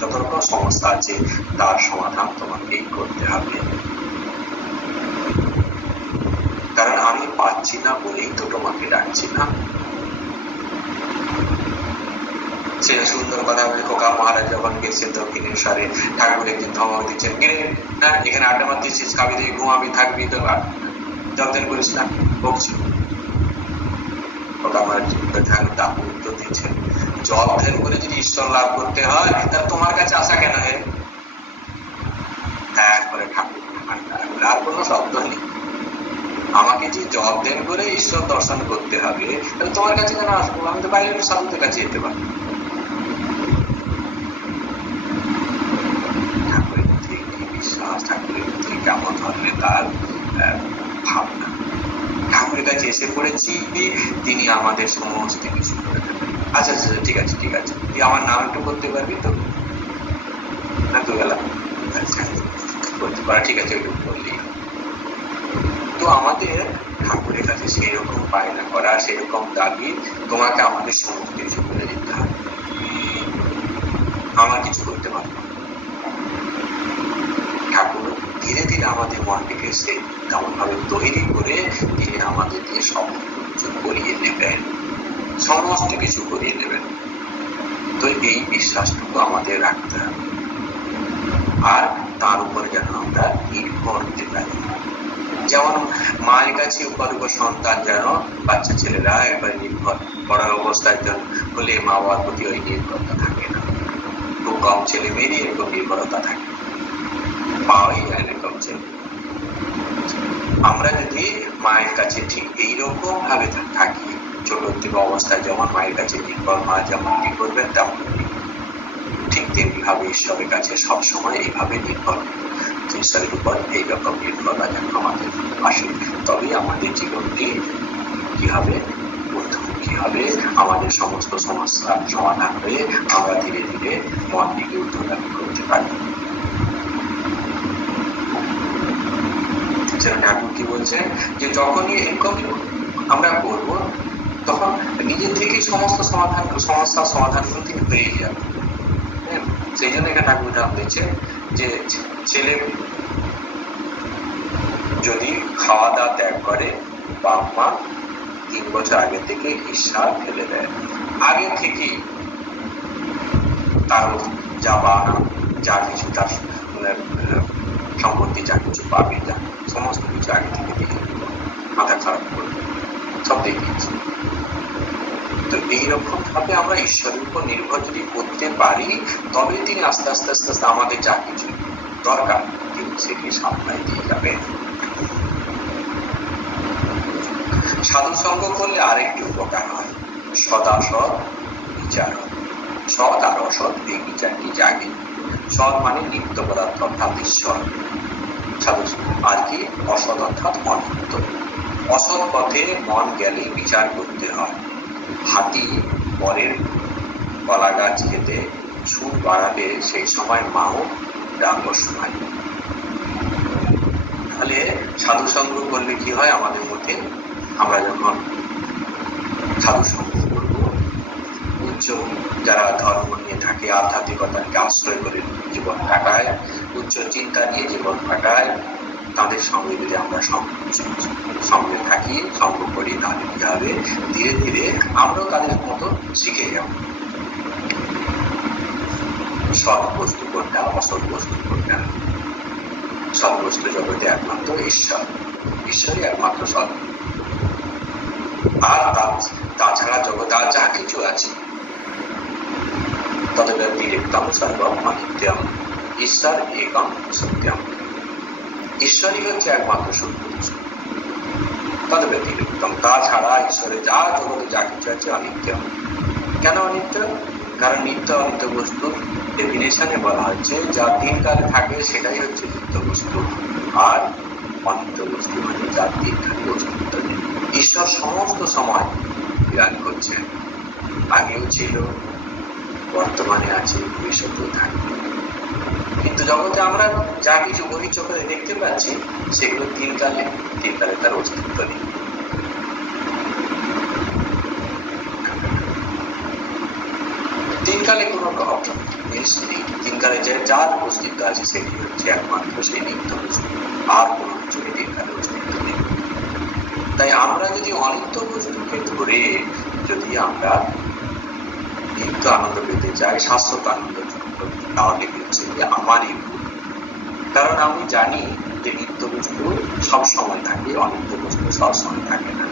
যত রকম সমস্যা আছে তার সমাধান তোমাকেই করতে হবে। কারণ আমি পাচ্ছি না বলেই তো তোমাকে ডাকছি না। সে সুন্দর কথা বলে খোকা মহারাজ যখন গেছেন দক্ষিণেশ্বরে, ঠাকুর একদিন ধমক দিচ্ছেন, গিরে না এখানে আড্ডা মারতেছিস, খাবি দিয়ে ঘুমাবি, থাকবি, তো জলদেন করিস না, বকছি। খোকা মহারাজ তাকে উত্তর দিচ্ছেন, জল ধ্যান করে যদি ঈশ্বর লাভ করতে হয় তাহলে তোমার কাছে আসা কেন হয়? একবারে ঠাকুর আর কোনো শব্দ নেই। আমাকে যে জল ধ্যান করে ঈশ্বর দর্শন করতে হবে, তাহলে তোমার কাছে কেন আসবো? আমি তো বাইরের সাধুদের কাছে যেতে পারি। ঠাকুরের মধ্যে কি বিশ্বাস, ঠাকুরের মধ্যে কেমন ধরনের তার ভাবনা। ঠাকুরের কাছে এসে পড়েছি, তিনি আমাদের সমস্ত কিছু করে দেবেন। আচ্ছা আচ্ছা ঠিক আছে ঠিক আছে, তুই আমার নাম একটু করতে পারবি তো? না দুবেলা করতে পারা, ঠিক আছে ওইটুকু বললেই। তো আমাদের ঠাকুরের কাছে সেই রকম বায়না করা, সেই রকম দাবি, তোমাকে আমাদের সমস্ত কিছু করে দিতে হবে, আমার কিছু করতে পারবো। ঠাকুর ধীরে ধীরে আমাদের মনটিকে সে তেমন ভাবে তৈরি করে তিনি আমাদের দিয়ে সমস্ত কিছু করিয়ে নেবেন, সমস্ত কিছু করিয়ে নেবেন। তো এই বিশ্বাসটুকু আমাদের রাখতে হবে, আর তার উপরে যেন আমরা নির্ভর হতে পারি। যেমন মায়ের কাছে উপার্গ সন্তান যেন বাচ্চা ছেলেরা একবার নির্ভর পড়ার অবস্থায় হলে মা বাবার প্রতি ওই নির্ভরতা থাকে না। খুব কম ছেলে মেয়েরই এরকম নির্ভরতা থাকে, পাওয়াই যায় না কম ছেলে। আমরা যদি মায়ের কাছে ঠিক এইরকম ভাবে থাকি, ছোট থেকে অবস্থায় যেমন মায়ের কাছে নির্ভর, মা যেমন কি করবেন তেমন ঠিক তেমনি ভাবে ঈশ্বরের কাছে সবসময় এইভাবে নির্ভর, ঈশ্বরের উপর এইরকম নির্ভরতা যেন আমাদের আসে, তবেই আমাদের জীবনটি কি হবে, কি হবে, আমাদের সমস্ত সমস্যার সমাধান হয়ে আমরা ধীরে ধীরে মনটিকে উদ্ধারী করতে পারি। ঠাকুর কি বলছেন যে যখনই এরকম আমরা করবো তখন নিজের থেকেই সমস্ত সমস্যার সমাধানগুলো তিনি পেয়ে যাবে। সেই জন্য এখানে ঠাকুর নাম দিচ্ছে যে ছেলে যদি খাওয়া দাওয়া ত্যাগ করে, বাপ মা 3 বছর আগে থেকে ঈশ্বর ফেলে দেয়, আগে থেকেই তার যা বানা, যা কিছু তার সম্পত্তি, যা কিছু পাবে, যা সমস্ত কিছু আগে থেকে দেখে মাথা খারাপ করবে, সব দেখিয়েছে। তো এইরকম ভাবে আমরা ঈশ্বরের উপর নির্ভর যদি করতে পারি, তবে তিনি আস্তে আস্তে আস্তে আস্তে আমাদের যা কিছু দরকার তিনি সেটি সামলাই দিয়ে যাবেন। সাধু সঙ্গ করলে আরেকটি উপকার হয়, সদাসৎ বিচার। সৎ আর অসৎ এই বিচারটি জাগে। সৎ মানে নিত্য পদার্থ অর্থাৎ ঈশ্বর, আর কি অসৎ অর্থাৎ অনিত্য। অসৎ পথে মন গেলে বিচার করতে হয়। হাতি পরের কলা গাছ খেতে সুর বাড়ালে সেই সময় মাও ডাক শোনায়। তাহলে সাধু সঙ্গ করলে কি হয় আমাদের মধ্যে, আমরা যখন সাধু সঙ্গ করবো, উচ্চ যারা ধর্ম নিয়ে থাকে, আধ্যাত্মিকতাকে আশ্রয় করে জীবন কাটায়, উচ্চ চিন্তা নিয়ে জীবন কাটায়, তাদের সঙ্গে যদি আমরা সঙ্গে থাকি, সঙ্গ করি, তাহলে কি হবে, ধীরে ধীরে আমরাও তাদের মতো শিখে যাব সৎ বস্তু কোনটা, অসৎ বস্তু কোনটা। সৎ বস্তু জগতে একমাত্র ঈশ্বর, ঈশ্বরই একমাত্র সৎ। আর তাছাড়া জগতে আর যা কিছু আছে তদ্ব্যতিরিক্তম সর্বম অনিত্যম, ঈশ্বর একম সত্যম। ঈশ্বরই হচ্ছে একমাত্র সত্য বস্তু, তদ্ব্যতিরিক্তম, তাছাড়া ঈশ্বরের যা জগতে যা কিছু আছে অনিত্যম। কেন অনিত্য? কারণ নিত্য অনিত্য বস্তু ডেফিনেশনে বলা হচ্ছে যা 3 কালে থাকে সেটাই হচ্ছে নিত্য বস্তু, আর অনিত্য বস্তু মানে যা 3 কালে অস্তিত্ব নেই। ঈশ্বর সমস্ত সময় বিরাজ করছেন, আগেও ছিল, বর্তমানে আছে, ভবিষ্যতেও থাকবে। কিন্তু জগতে আমরা যা কিছু বহি চোখে দেখতে পাচ্ছি সেগুলো 3 কালে তার অস্তিত্ব নেই। কালে কোনো জিনিস নেই। 3 কালে যার অস্তিত্ব আছে সেটি হচ্ছে একমাত্র সেই নিত্য বস্তু, আর কোনো কিছু 3 কালে অস্তিত্ব নেই। তাই আমরা যদি অনিত্য বস্তুকে ধরে যদি আমরা নিত্য আনন্দ পেতে চাই, শাশ্বত আনন্দ, তাহলে হচ্ছে যে আমারই ভুল। কারণ আমি জানি যে নিত্য বস্তু সবসময় থাকে, অনিত্য বস্তু সবসময় থাকে না।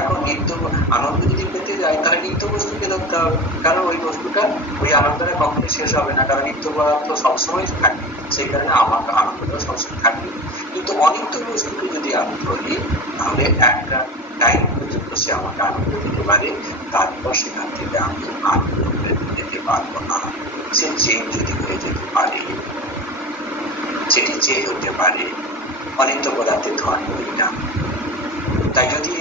এখন নিত্য আনন্দ যদি পেতে যাই তাহলে নিত্য বস্তুকে ধরতে হবে, কারণ ওই বস্তুটা, ওই আনন্দটা কখনোই শেষ হবে না, কারণ নিত্য পদার্থ সবসময় থাকে, সেই কারণে আমার আনন্দটা সবসময় থাকবে। কিন্তু অনিত্য বস্তুকে যদি আমি ধরি তাহলে একটা টাইম পর্যন্ত সে আমাকে আনন্দ দিতে পারে, তারপর সেখান থেকে আমি আনন্দ পেতে পারবো না। সে চেঞ্জ যদি হয়ে যেতে পারে, সেটি চেঞ্জ হতে পারে, অনিত্য পদার্থের ধর্মই না। তাই যদি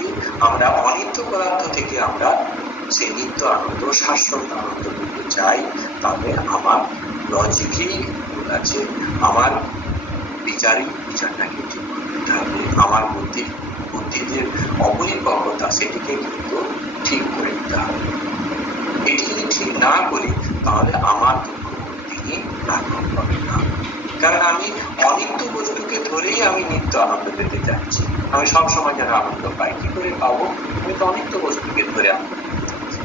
আমরা অনিত্য পদার্থ থেকে আমরা সেই নিত্য আনন্দ, শাশ্বত আনন্দ পেতে চাই, তাহলে আমার লজিকেই ভুল আছে, আমার বিচারটাকে ঠিক করতে হবে, আমার বুদ্ধিতে অপরিপক্বতা সেটিকে কিন্তু ঠিক করে দিতে হবে। এটি যদি ঠিক না করি তাহলে আমার দুঃখ তিনি লাঘব হবে না। কারণ আমি অনিত্য বস্তুকে ধরেই আমি নিত্য আনন্দ পেতে যাচ্ছি। আমি সবসময় যেন আনন্দ পাই, কি করে পাবো? আমি তো অনিত্য বস্তুকে ধরে আনন্দ পেতে যাচ্ছি।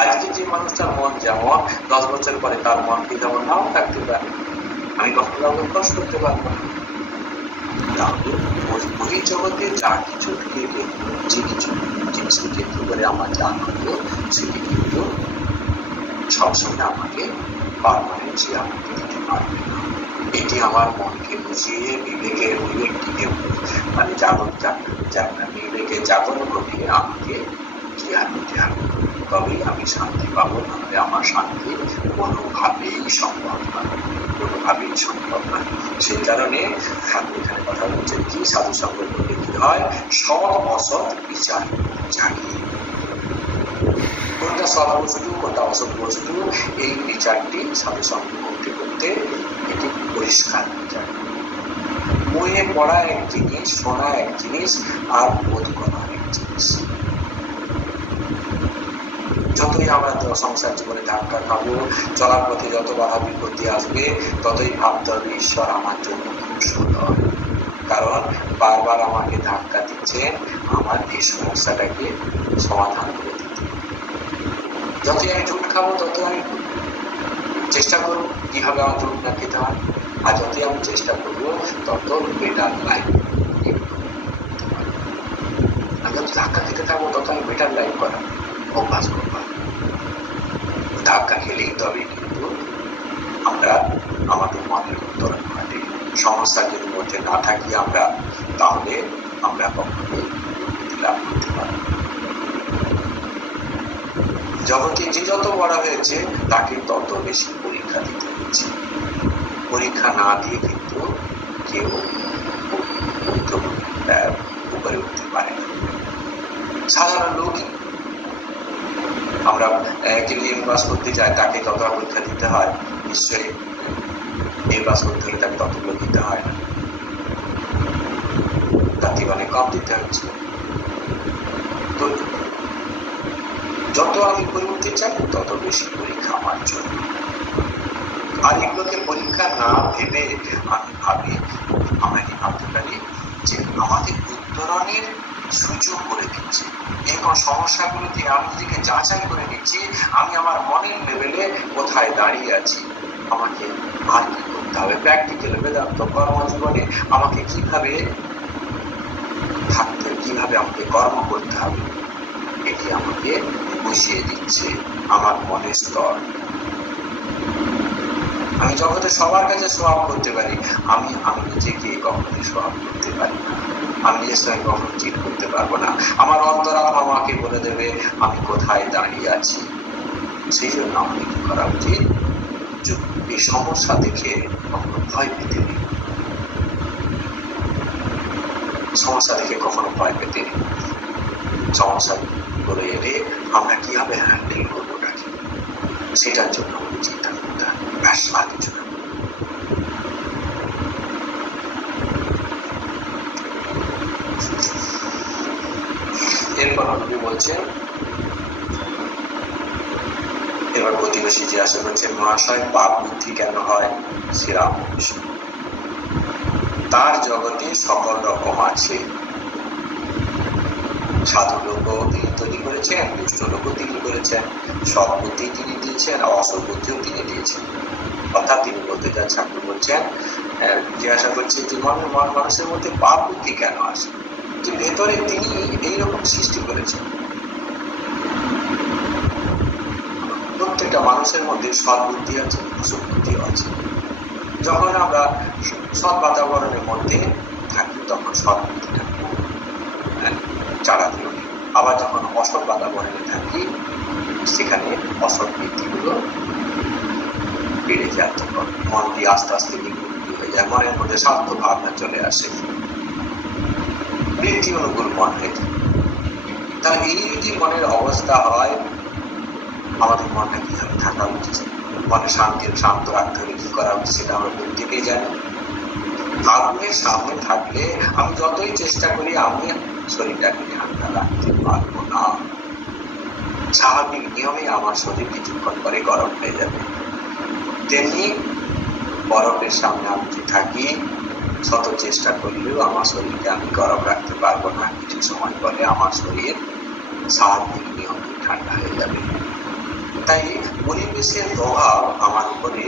আজকে যে মানুষটার মন যেমন 10 বছর পরে তার মনকে যেমন নাও থাকতে পারে, আমি কখনো কাউকে কষ্ট করতে পারবো না। ওই জগতে যা কিছু যে কিছু জিনিসকে কেন্দ্র করে আমার যে আনন্দ, সেটি কিন্তু সবসময় আমাকে পারমানেন্ট আনন্দ দিতে পারবে না। এটি আমার মনকে বুঝিয়ে বিবেকটিকে মানে বিবেকে জাগরণ ঘটিয়ে আমাকে জ্ঞান দিতে হবে, তবেই আমি শান্তি পাবো। নাহলে আমার শান্তি কোনোভাবেই সম্ভব নয়। সেই কারণে ঠাকুর এখানে কথা বলছেন কি, সাধু সঙ্গ করলে কি হয়? সৎ অসৎ বিচার জাগিয়ে, কোনটা সৎ বস্তু কোনটা অসৎ বস্তু, এই বিচারটি সাধু সঙ্গ করতে করতে এটি পরিষ্কার হয়ে যায়। বইয়ে পড়া এক জিনিস, শোনা এক জিনিস, আর বোধ করা এক জিনিস। যতই আমরা সংসার জীবনে ধাক্কা খাবো, চলার পথে যত বাধা বিপত্তি আসবে, ততই ভাবতে হবে ঈশ্বর আমার জন্য খুব সুন্দর, কারণ বারবার আমাকে ধাক্কা দিচ্ছেন আমার এই সমস্যাটাকে সমাধান করে দিতে। যতই আমি ঝুট খাবো ততই আমি চেষ্টা করবো কিভাবে আমার ঝুট না খেতে হয়, আর যতই আমি চেষ্টা করবো তত বেটার লাইফ। আমি যত ধাক্কা খেতে থাকবো তত আমি বেটার লাইফ করার অভ্যাস করবো। ধাক্কা খেলেই তবে কিন্তু আমরা আমাদের মনের উত্তরণ ঘটে। সমস্যা যদি মধ্যে না থাকি আমরা, তাহলে আমরা কখনোই লাভ করতে পারি। জগতে যে যত বড় হয়েছে তাকে তত বেশি পরীক্ষা দিতে হচ্ছে। পরীক্ষা না দিয়ে কিন্তু কেউ উপরে উঠতে পারে না। সাধারণ লোকই, আমরা কেউ পাস করতে চাই তাকে তত পরীক্ষা দিতে হয়, নিশ্চয়ই পাস করতে হলে তাকে ততগুলো দিতে হয় না, তার থেকে অনেক কম দিতে হচ্ছে। তো যত আমি উপরে উঠতে চাই তত বেশি পরীক্ষা আমার জন্য। আর এগুলোকে পরীক্ষা না ভেবে আমি ভাবি, আমরা কি ভাবতে পারি যে আমাদের উত্তরণের সুযোগ করে দিচ্ছে। এই সমস্যাগুলোতে আমি নিজেকে যাচাই করে নিচ্ছি, আমি আমার মনের লেভেলে কোথায় দাঁড়িয়ে আছি, আমাকে আর কি করতে হবে। প্র্যাকটিক্যাল বেদান্ত কর্মজীবনে আমাকে কিভাবে থাকতে, কিভাবে আমাকে কর্ম করতে হবে, এটি আমাকে বুঝিয়ে দিচ্ছে আমার মনের স্তর। আমি জগতে সবার কাছে সোয়াব করতে পারি, আমি নিজেকে কখনোই সোয়াব করতে পারি না। আমি নিজের সঙ্গে কখনো চিট করতে পারবো না। আমার অন্তরাত্মা আমাকে বলে দেবে আমি কোথায় দাঁড়িয়ে আছি। সেই জন্য আমাকে কি করা উচিত? এই সমস্যা দেখে কখনো ভয় পেতে নেই, সমস্যা দেখে কখনো ভয় পেতে নেই। সমস্যা করে এলে আমরা কিভাবে হ্যান্ডেল করবো নাকি, সেটার জন্য আমাকে চিন্তা করতে হবে। ব্যাস আলোচনা এরপর নবী বলছেন, এবার প্রতিবেশী যে আসে বলছে, মহাশয় পাপ বুদ্ধি কেন হয়? শ্রীরামকৃষ্ণ, তার জগতে সকল রকম আছে। সাধু লোকও তিনি তৈরি করেছেন, দুষ্ট লোকও তিনি করেছেন, সৎ বুদ্ধি তিনি দিয়েছেন, অসৎ বুদ্ধিও তিনি দিয়েছেন। অর্থাৎ তিনি বলতে চান, ঠাকুর বলছেন, জিজ্ঞাসা করছে যে মানুষের মধ্যে পাপ বুদ্ধি কেন আসে, যে ভেতরে তিনি এইরকম সৃষ্টি করেছেন। প্রত্যেকটা মানুষের মধ্যে সৎ বুদ্ধি আছে, অসৎ বুদ্ধিও আছে। যখন আমরা সৎ বাতাবরণের মধ্যে থাকি তখন সৎ বুদ্ধিটা চালাতে হবে, আবার যখন অসৎ বাতাবরণে থাকি সেখানে অসৎ বৃত্তিগুলো বেড়ে যায়। তখন মন দিয়ে আস্তে আস্তে বিকৃতি হয়ে যায়, মনের মধ্যে স্বার্থ ভাবনা চলে আসে, বৃত্তি অনুকূল মন হয়ে যায়। তাহলে এই যদি মনের অবস্থা হয়, আমাদের মনটা কিভাবে থাকা উচিত? মনে শান্ত রাখতে হলে কি করা উচিত সেটা আমরা প্রত্যেকেই জানি। আগুনের সামনে থাকলে আমি যতই চেষ্টা করি আমি শরীরটাকে ঠান্ডা রাখতে পারবো না। স্বাভাবিক নিয়মে আমার শরীর কিছুক্ষণ পরে গরম হয়ে যাবে। তেমনি বরফের সামনে আমি যদি থাকি শত চেষ্টা করলেও আমার শরীরকে আমি গরম রাখতে পারবো না। কিছু সময় পরে আমার শরীর স্বাভাবিক নিয়মে ঠান্ডা হয়ে যাবে। তাই পরিবেশের প্রভাব আমার উপরে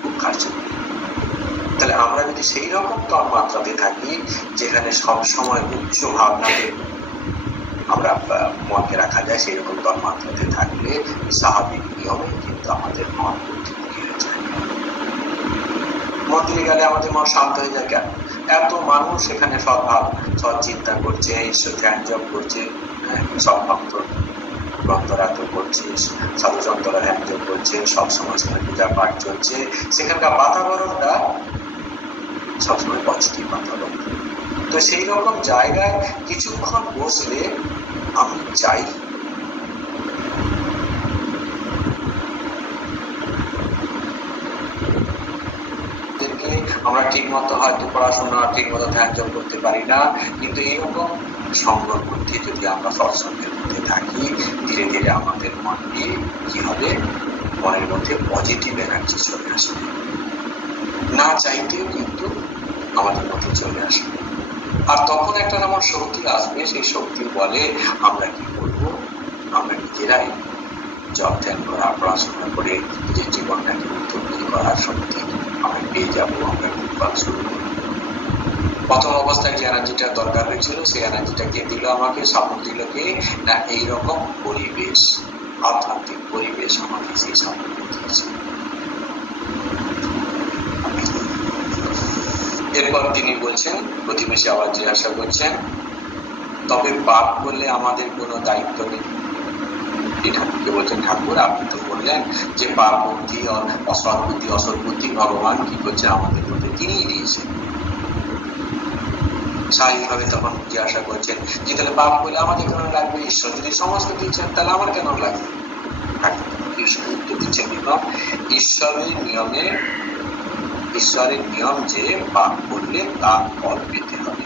খুব কার্যকরী। তাহলে আমরা যদি সেই রকম তাপমাত্রাতে থাকি যেখানে সবসময় উচ্চ ভাবনাতে আমরা মনকে রাখা যায়, সেই রকম তাপমাত্রাতে থাকলে স্বাভাবিক নিয়মে কিন্তু আমাদের মন হয়ে যায়। মন্দিরে গেলে আমাদের মন শান্ত হয়ে যায় কেন? এত মানুষ এখানে সদ্ভাব সৎ চিন্তা করছে, ঈশ্বর ধ্যান জপ করছে, সব ভক্ত ভক্তরা তো করছে, সাধু সন্তরা ধ্যান জপ করছে, সবসময় সেখানে পূজা পাঠ চলছে, সেখানকার বাতাবরণটা সবসময় পজিটিভ বাতাবরণ। তো সেই রকম জায়গায় কিছুক্ষণ বসলে আমি চাই আমরা ঠিক মতো হয়তো পড়াশোনা ঠিক মতো ধ্যান জপ করতে পারি না, কিন্তু এইরকম সঙ্গের মধ্যে যদি আমরা সৎসঙ্গের মধ্যে থাকি ধীরে ধীরে আমাদের মনটি কি হবে, মনের মধ্যে পজিটিভ এনার্জি চলে আসবে, না চাইতেও কিন্তু আমাদের মধ্যে চলে আসে। আর তখন একটা যেমন শক্তি আসবে, সেই শক্তির বলে আমরা কি করবো, আমরা নিজেরাই জব ধ্যান করা পড়াশোনা করে নিজের জীবনটাকে উন্নতি করার শক্তি আমরা পেয়ে যাবো। আমরা উৎপাদ শুরু করবো। প্রথম অবস্থায় যে এনার্জিটা দরকার হয়েছিল সেই এনার্জিটা কে দিল আমাকে, সাপোর্ট দিল কে না, এইরকম পরিবেশ, আধ্যাত্মিক পরিবেশ আমাকে সেই সাপোর্ট দিয়েছে। এরপর তিনি বলছেন, প্রতিবেশী আবার জিজ্ঞাসা করছেন, তবে পাপ করলে আমাদের কোনো দায়িত্ব নেই? ঠাকুরকে বলছেন, ঠাকুর আপনি তো বললেন যে পাপ বুদ্ধি, অসৎ বুদ্ধি, অসৎ বুদ্ধি ভগবান কি করছে আমাদের মধ্যে তিনিই দিয়েছেন। স্বাভাবিকভাবে তখন জিজ্ঞাসা করছেন যে তাহলে পাপ করলে আমাদের কেন লাগবে? ঈশ্বর যদি সমস্ত দিচ্ছেন তাহলে আমার কেন লাগবে? ঈশ্বর উত্তর দিচ্ছেন, ঈশ্বরের নিয়ম যে পাপ করলে তার ফল পেতে হবে।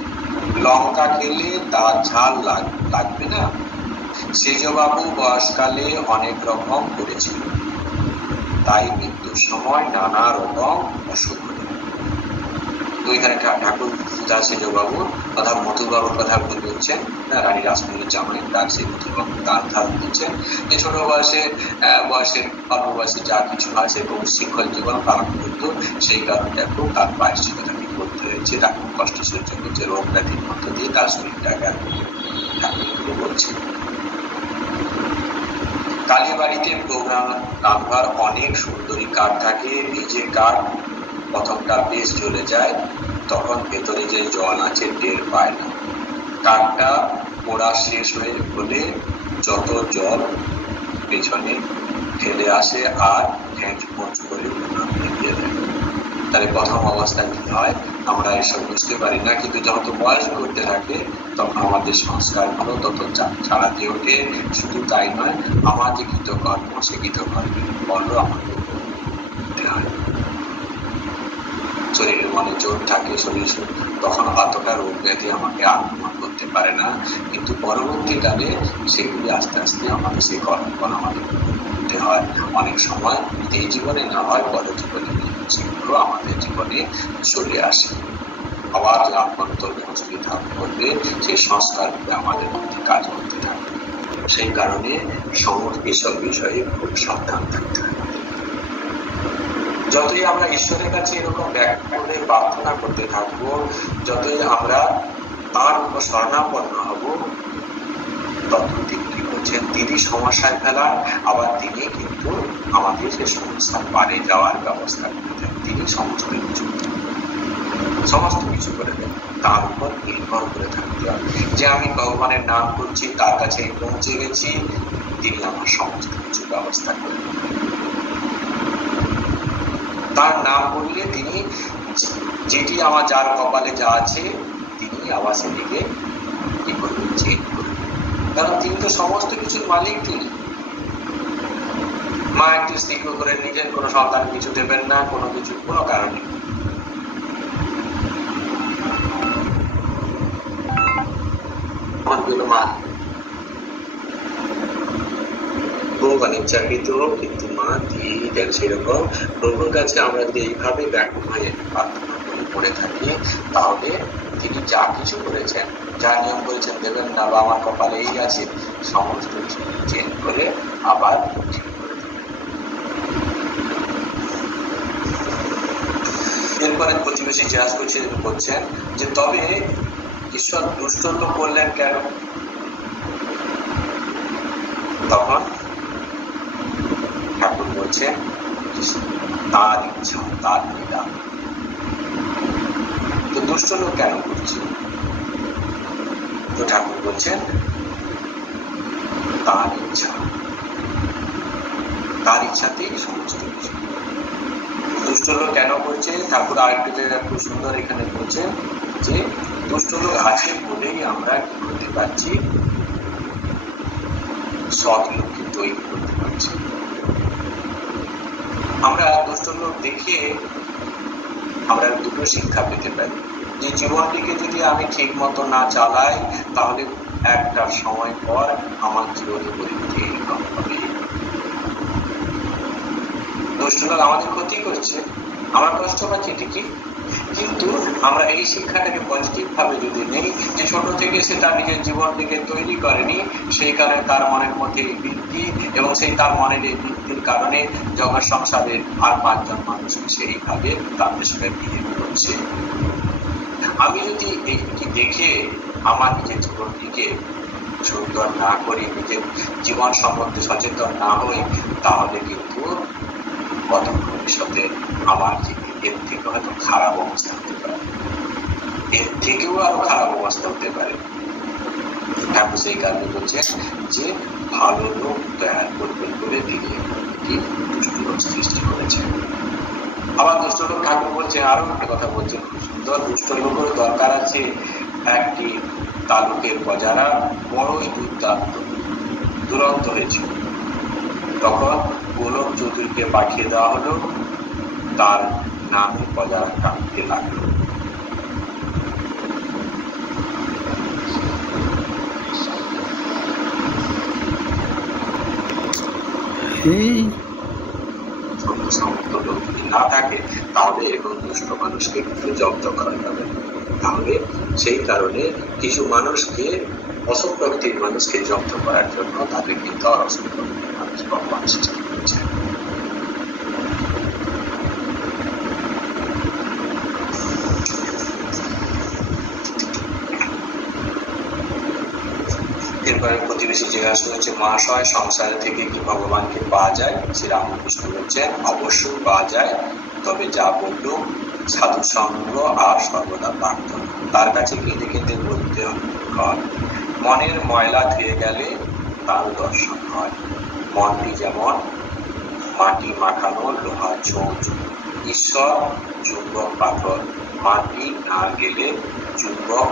লঙ্কা খেলে তার ঝাল লাগবে না? সেজবাবু বয়সকালে অনেক রকম করেছিল, তাই মৃত্যুর সময় নানা রকম অসুখ হল। তো এখানে ঠাকুর সেজবাবু অর্থাৎ মধুবাবুর কথা বলছেন, রানী রাসমণির জামাই, তার সেই মধুবাবু তার ধারণ দিচ্ছেন যে ছোট বয়সের অল্প বয়সে যা কিছু হয় সেরকম শৃঙ্খল জীবন পালন করতো, সেই কারণে তার প্রায়শ্চিত্ত তাকে করতে হয়েছে, তার খুব কষ্ট সহ্য করছে, রোগ ব্যাধির মধ্য দিয়ে তার শরীরটাকে ঠাকুর বলছে। কালীবাড়িতে প্রোগ্রাম রাখবার অনেক সুন্দরী কাঠ থাকে, ভিজে কাঠ প্রথমটা বেশ জ্বলে যায়, তখন ভেতরে যে জল আছে টের পায় না। কাঠটা পোড়া শেষ হয়ে হলে যত জল পেছনে ঠেলে আসে আর ঘ্যাঁচ পোঁচ করে দিয়ে দেয়। তাহলে প্রথম অবস্থায় কি হয়, আমরা এসব বুঝতে পারি না, কিন্তু যত বয়স করতে থাকে তখন আমাদের সংস্কারগুলো তত ছাড়াতে ওঠে। শুধু তাই নয়, আমার যে কৃতকর্ম সে কৃতকর্মের ফলও আমাদের উঠতে হয়। শরীরের মনে জোর থাকে, শরীর তখন অতটা রোগ ব্যাধি আমাকে আক্রমণ করতে পারে না, কিন্তু পরবর্তীকালে সেগুলি আস্তে আস্তে আমাদের সেই কর্মফল আমাদের করতে হয়। অনেক সময় এই জীবনে না হয় পরের জীবনে সেগুলো আমাদের জীবনে চলে আসে। আবার অভ্যন্তর মজুরি ধারণ করবে, সেই সংস্কারগুলো আমাদের মধ্যে কাজ করতে থাকে। সেই কারণে সমস্ত এসব বিষয়ে খুব সাবধান থাকতে হবে। যতই আমরা ঈশ্বরের কাছে এরকম ব্যাখ্যা করে প্রার্থনা করতে থাকবো, যতই আমরা তার উপর শরণাপন্ন হব, তত তিনি কি করছেন, তিনি সমস্যায় ফেলার, আবার তিনি কিন্তু আমাদের সে সমস্যার পারে যাওয়ার ব্যবস্থা করে দেন। তিনি সমস্ত কিছু করে দেন। তার উপর নির্ভর করে থাকতে হবে যে আমি ভগবানের নাম করছি, তার কাছে পৌঁছে গেছি, তিনি আমার সমস্ত কিছু ব্যবস্থা করে দেন। তার নাম বললে তিনি যেটি আমার যার কপালে যা আছে তিনি আবার সেদিকে কি করবেন, চেঞ্জ করবেন, কারণ তিনি তো সমস্ত কিছুর মালিক। তিনি মা একটি স্থির করে নিজের কোনো সন্তান কিছু দেবেন না, কোনো কিছু কোনো কারণে। মা চাকরিত কিন্তু মা দিয়ে দেন। সেরকম প্রভুর কাছে আমরা যদি এইভাবে ব্যাকুল হয়ে প্রার্থনা করে থাকি, তাহলে তিনি যা কিছু করেছেন, যা নিয়ম করেছেন দেবেন না বা আমার কপালে এই আছে, সমস্ত চেঞ্জ করে আবার ঠিক করে দেবেন। এরপরে প্রতিবেশী জিজ্ঞাসা করছেন যে তবে ঈশ্বর দুষ্ট লোক করলেন কেন? তখন ঠাকুর বলছেন তার ইচ্ছা, তার লীলা। তো দুষ্ট লোক কেন করছে? তো ঠাকুর বলছেন তার ইচ্ছা, তার ইচ্ছাতেই সমস্ত কিছু। দুষ্ট লোক কেন করছে? ঠাকুর আরেকটু জায়গা খুব সুন্দর এখানে বলছেন যে দুষ্ট লোক আছে বলেই আমরা কি করতে পারছি, সৎ লোককে তৈরি করতে পারছি। আমরা দুষ্ট লোক দেখে আমরা দুটো শিক্ষা পেতে পারি যে জীবনটিকে যদি আমি ঠিক মতো না চালাই, তাহলে একটা সময় পর আমার জীবনে পরিণতি এরকম হবে। দুষ্ট লোক আমাদের ক্ষতি করছে, আমরা কষ্ট পাচ্ছি ঠিকই, কিন্তু আমরা এই শিক্ষাটাকে পজিটিভ ভাবে যদি নেই যে ছোট থেকে সে তার নিজের জীবনটিকে তৈরি করেনি, সেই কারণে তার মনের মধ্যে এই বৃত্তি, এবং সেই তার মনের এই বৃত্তির কারণে জগৎ সংসারের আর 5 জন মানুষকে সেইভাবে তাদের সঙ্গে বিয়ে করছে। আমি যদি এইটি দেখে আমার নিজের জীবনটিকে সুন্দর না করি, নিজের জীবন সম্বন্ধে সচেতন না হই, তাহলে কিন্তু অদূর ভবিষ্যতে আমার এর থেকে হয়তো খারাপ অবস্থা হতে পারে, এর থেকেও আরো খারাপ অবস্থা হতে পারে। ঠাকুর সেই কারণে বলছেন যে ভালো লোক তৈরি করবেন বলে তিনি দুষ্ট লোক সৃষ্টি করেছেন। আবার দুষ্ট লোক ঠাকুর বলছে আরো একটা কথা বলছেন খুব সুন্দর, দুষ্ট লোকের দরকার আছে একটি তালুকের প্রজারা বড়ই দুরন্ত হয়েছিল। তখন গোলক চৌধুরীকে পাঠিয়ে দেওয়া হলো, তার নামে প্রজারা কাঁদতে লাগলো। সমস্ত লোক যদি না থাকে, তাহলে এরকম দুষ্ট মানুষকে কিন্তু জব্দ করা যাবে। তাহলে সেই কারণে কিছু মানুষকে, অসৎ প্রকৃতির মানুষকে জব্দ করার জন্য তাদের কিন্তু আর অসৎ প্রকৃতির মানুষ ভগবান সৃষ্টি করেছে। এরপরে প্রতিবেশী জিজ্ঞাসা করেছে মহাশয় সংসার থেকে কি ভগবানকে পাওয়া যায়? শ্রীরামকৃষ্ণ বলছেন অবশ্যই পাওয়া যায়, তবে যা বলল সাধু সঙ্গ আর সর্বদা প্রার্থনা, তার কাছে কেঁদে কেঁদে বলতে হয়। মনের ময়লা ধুয়ে গেলে তার দর্শন হয়। মনটি যেমন মাটি মাখানো লোহার চৌচ, ঈশ্বর চুম্বক পাথর, মাটি না গেলে চুম্বক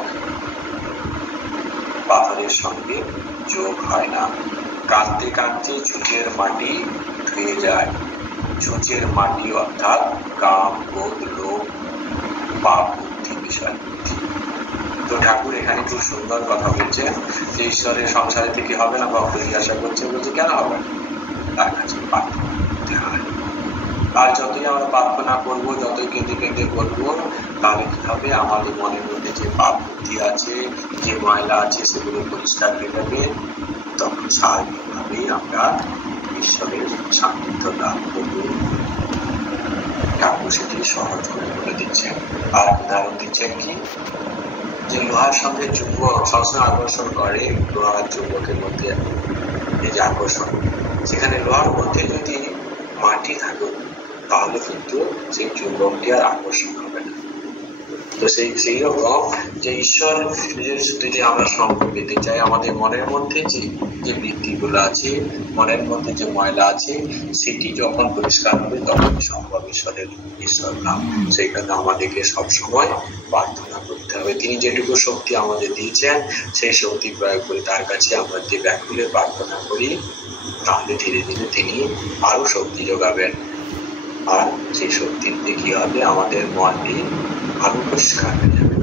পাথরের সঙ্গে যোগ হয় না। কাঁদতে কাঁদতে চুচের মাটি ধুয়ে যায়। চুচের মাটি অর্থাৎ কাম, ক্রোধ, লোভ, পাপ, বুদ্ধি, বিষয় বুদ্ধি। তো ঠাকুর এখানে খুব সুন্দর কথা বলছেন যে ঈশ্বরের সংসারে থেকে হবে না। ভক্ত জিজ্ঞাসা করছে, বলছে কেন হবে? তার কাছে প্রার্থনা করতে হয়। আর যতই আমরা প্রার্থনা করবো, যতই কেঁদে কেঁদে করবো, তাহলে কি হবে? আমাদের মনের মধ্যে যে পাপ বুদ্ধি আছে, যে ময়লা আছে, সেগুলো পরিষ্কার হয়ে যাবে। তখন স্বাভাবিকভাবেই আমরা ঈশ্বরের সান্নিধ্য লাভ করব। ঠাকুর সেটি সহজ করে বলে দিচ্ছেন। আর উদাহরণ দিচ্ছেন কি, যে লোহার সঙ্গে চুম্বক সবসময় আকর্ষণ করে, লোহার চুম্বকের মধ্যে এই যে আকর্ষণ, সেখানে লোহার মধ্যে যদি মাটি থাকে, তাহলে কিন্তু সেই চুম্বকটি আর আকর্ষণ হবে না। তো সেই রকম যে ঈশ্বর যদি আমরা সঙ্গ পেতে চাই, আমাদের মনের মধ্যে যে বৃত্তিগুলো আছে, মনের মধ্যে যে ময়লা আছে, সেটি যখন পরিষ্কার হবে তখন সম্ভব ঈশ্বর নাম। সেই কারণে আমাদেরকে সবসময় প্রার্থনা করতে হবে। তিনি যেটুকু শক্তি আমাদের দিয়েছেন সেই শক্তি প্রয়োগ করে তার কাছে আমরা যে ব্যাকুলে প্রার্থনা করি, তাহলে ধীরে ধীরে তিনি আরো শক্তি যোগাবেন। আর সেই শক্তিতে কি হবে, আমাদের মনটি আরো পরিষ্কার হয়ে যাবে।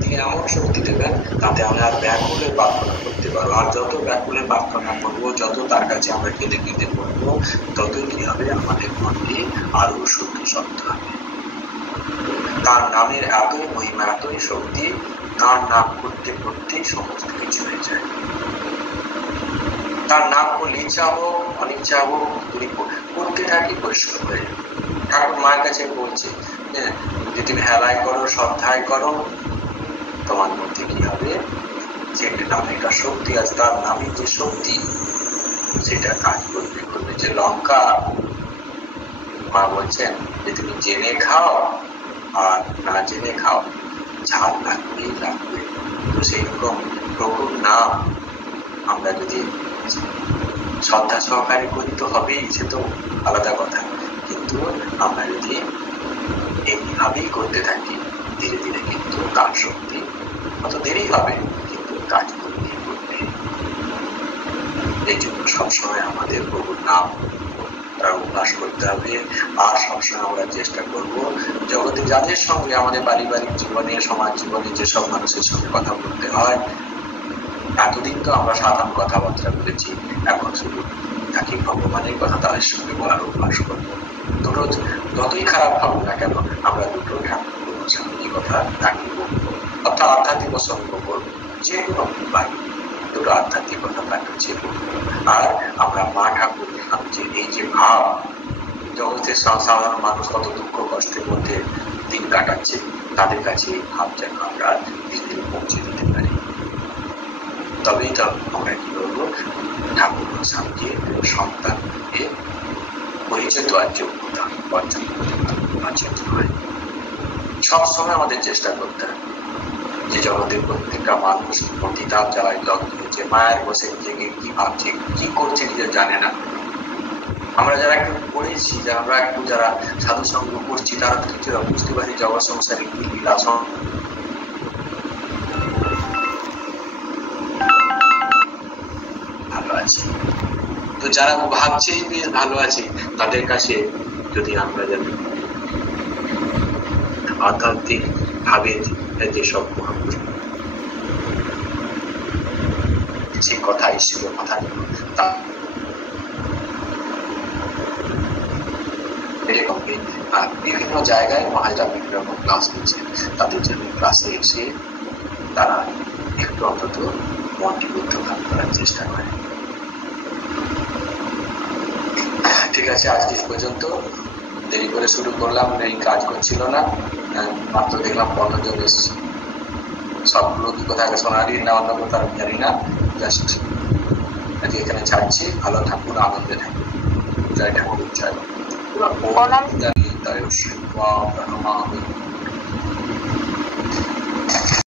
তিনি এমন শক্তি দেবেন তাতে আমরা আর ব্যাকুলে প্রার্থনা করতে পারবো। আর যত ব্যাকুলে প্রার্থনা করবো, যত তার কাছে আমরা কেঁদে কেঁদে পড়বো, ততই কি হবে, আমাদের মনটি আরো শুদ্ধ শব্দ হবে। তার নামের এতই মহিমা, এতই শক্তি, তার নাম করতে করতেই সমস্ত কিছু হয়ে যায়। তার নাম করলে ইচ্ছা হোক অনিচ্ছা হোক তুমি করতে থাকি, পরিষ্কার হয়ে যাবে। ঠাকুর মায়ের কাছে বলছে যে তুমি হেলায় করো, শ্রদ্ধায় করো, তোমার মধ্যে কি হবে, যে একটা নামে একটা শক্তি আছে, তার নামে যে শক্তি সেটা কাজ করবে। যে লঙ্কা মা বলছেন যে তুমি জেনে খাও আর না জেনে খাও, ঝাল লাগবেই লাগবে। তো সেই রকম প্রভুর নাম আমরা যদি শ্রদ্ধা সহকারে করি তো হবেই, সে তো আলাদা কথা। কিন্তু আমরা যদি এইভাবেই করতে থাকি, ধীরে ধীরে কিন্তু তার শক্তি অত দেরি হবে, কিন্তু কাজ করবে। এই জন্য সবসময় আমাদের প্রভুর নাম অভ্যাস করতে হবে। আর সবসময় আমরা চেষ্টা করব জগতে যাদের সঙ্গে আমাদের পারিবারিক জীবনে, সমাজ জীবনে যেসব মানুষের সঙ্গে কথা বলতে হয়, এতদিন তো আমরা সাধারণ কথাবার্তা বলেছি, এখন শুধু তাকে ভগবানের কথা তাদের সঙ্গে বলার অভ্যাস করবো। দুটো যতই খারাপ ভাবো না কেন, আমরা দুটো ঠাকুর সঙ্গে কথা তাকে বলবো, অর্থাৎ আধ্যাত্মিক প্রসঙ্গ করবো, যে কোনো উপায় দুটো আধ্যাত্মিক কথা তার কাছে বলবো। আর আমরা মা ঠাকুর যে এই যে ভাব, জগতের সাধারণ মানুষ কত দুঃখ কষ্টের মধ্যে দিন কাটাচ্ছে, তাদের কাছে এই ভাব যেন আমরা দিল্লি পৌঁছে দিতে পারি। তবেই তো আমরা কি করবো, ঠাকুর সামনে সন্তানকে পরিচয় দেওয়ার যোগ্যতা অর্জন হয়। সবসময় আমাদের চেষ্টা করতে হবে যে জগতের প্রত্যেকটা মানুষ পতিতাপ জ্বালায় লগ্ন হচ্ছে, মায়ের বসে নিজেকে কি ভাবছে, কি করছে নিজে জানে না। আমরা যারা একটু পড়েছি, আমরা একটু যারা সাধু সঙ্গ করছি, তারা তো কিছুটা বুঝতে পারি জগৎ সংসারে কি লীলা ভালো আছে। তো যারা ভাবছে বেশ ভালো আছে, তাদের কাছে যদি আমরা জানি আধ্যাত্মিক ভাবে যেসব মহাপুরুষ সে কথা, ঈশ্বরের কথা বিভিন্ন জায়গায় মহাজরা বিভিন্ন রকম ক্লাস নিচ্ছে, তাদের জন্য ক্লাসে এসে তারা একটু অন্তত মনটি বুদ্ধভাব করার চেষ্টা করে। ঠিক আছে, আজকে পর্যন্ত। দেরি করে শুরু করলাম, এই কাজ করছিল না, মাত্র দেখলাম 15 জন এসছে। সবগুলো কি কোথায় সোনারি না অন্য কোথাও জানি না, জাস্ট আজকে এখানে ছাড়ছি। ভালো ঠাকুর, আনন্দে ঠাকুর, জয় ঠাকুর, জয় জানি তাই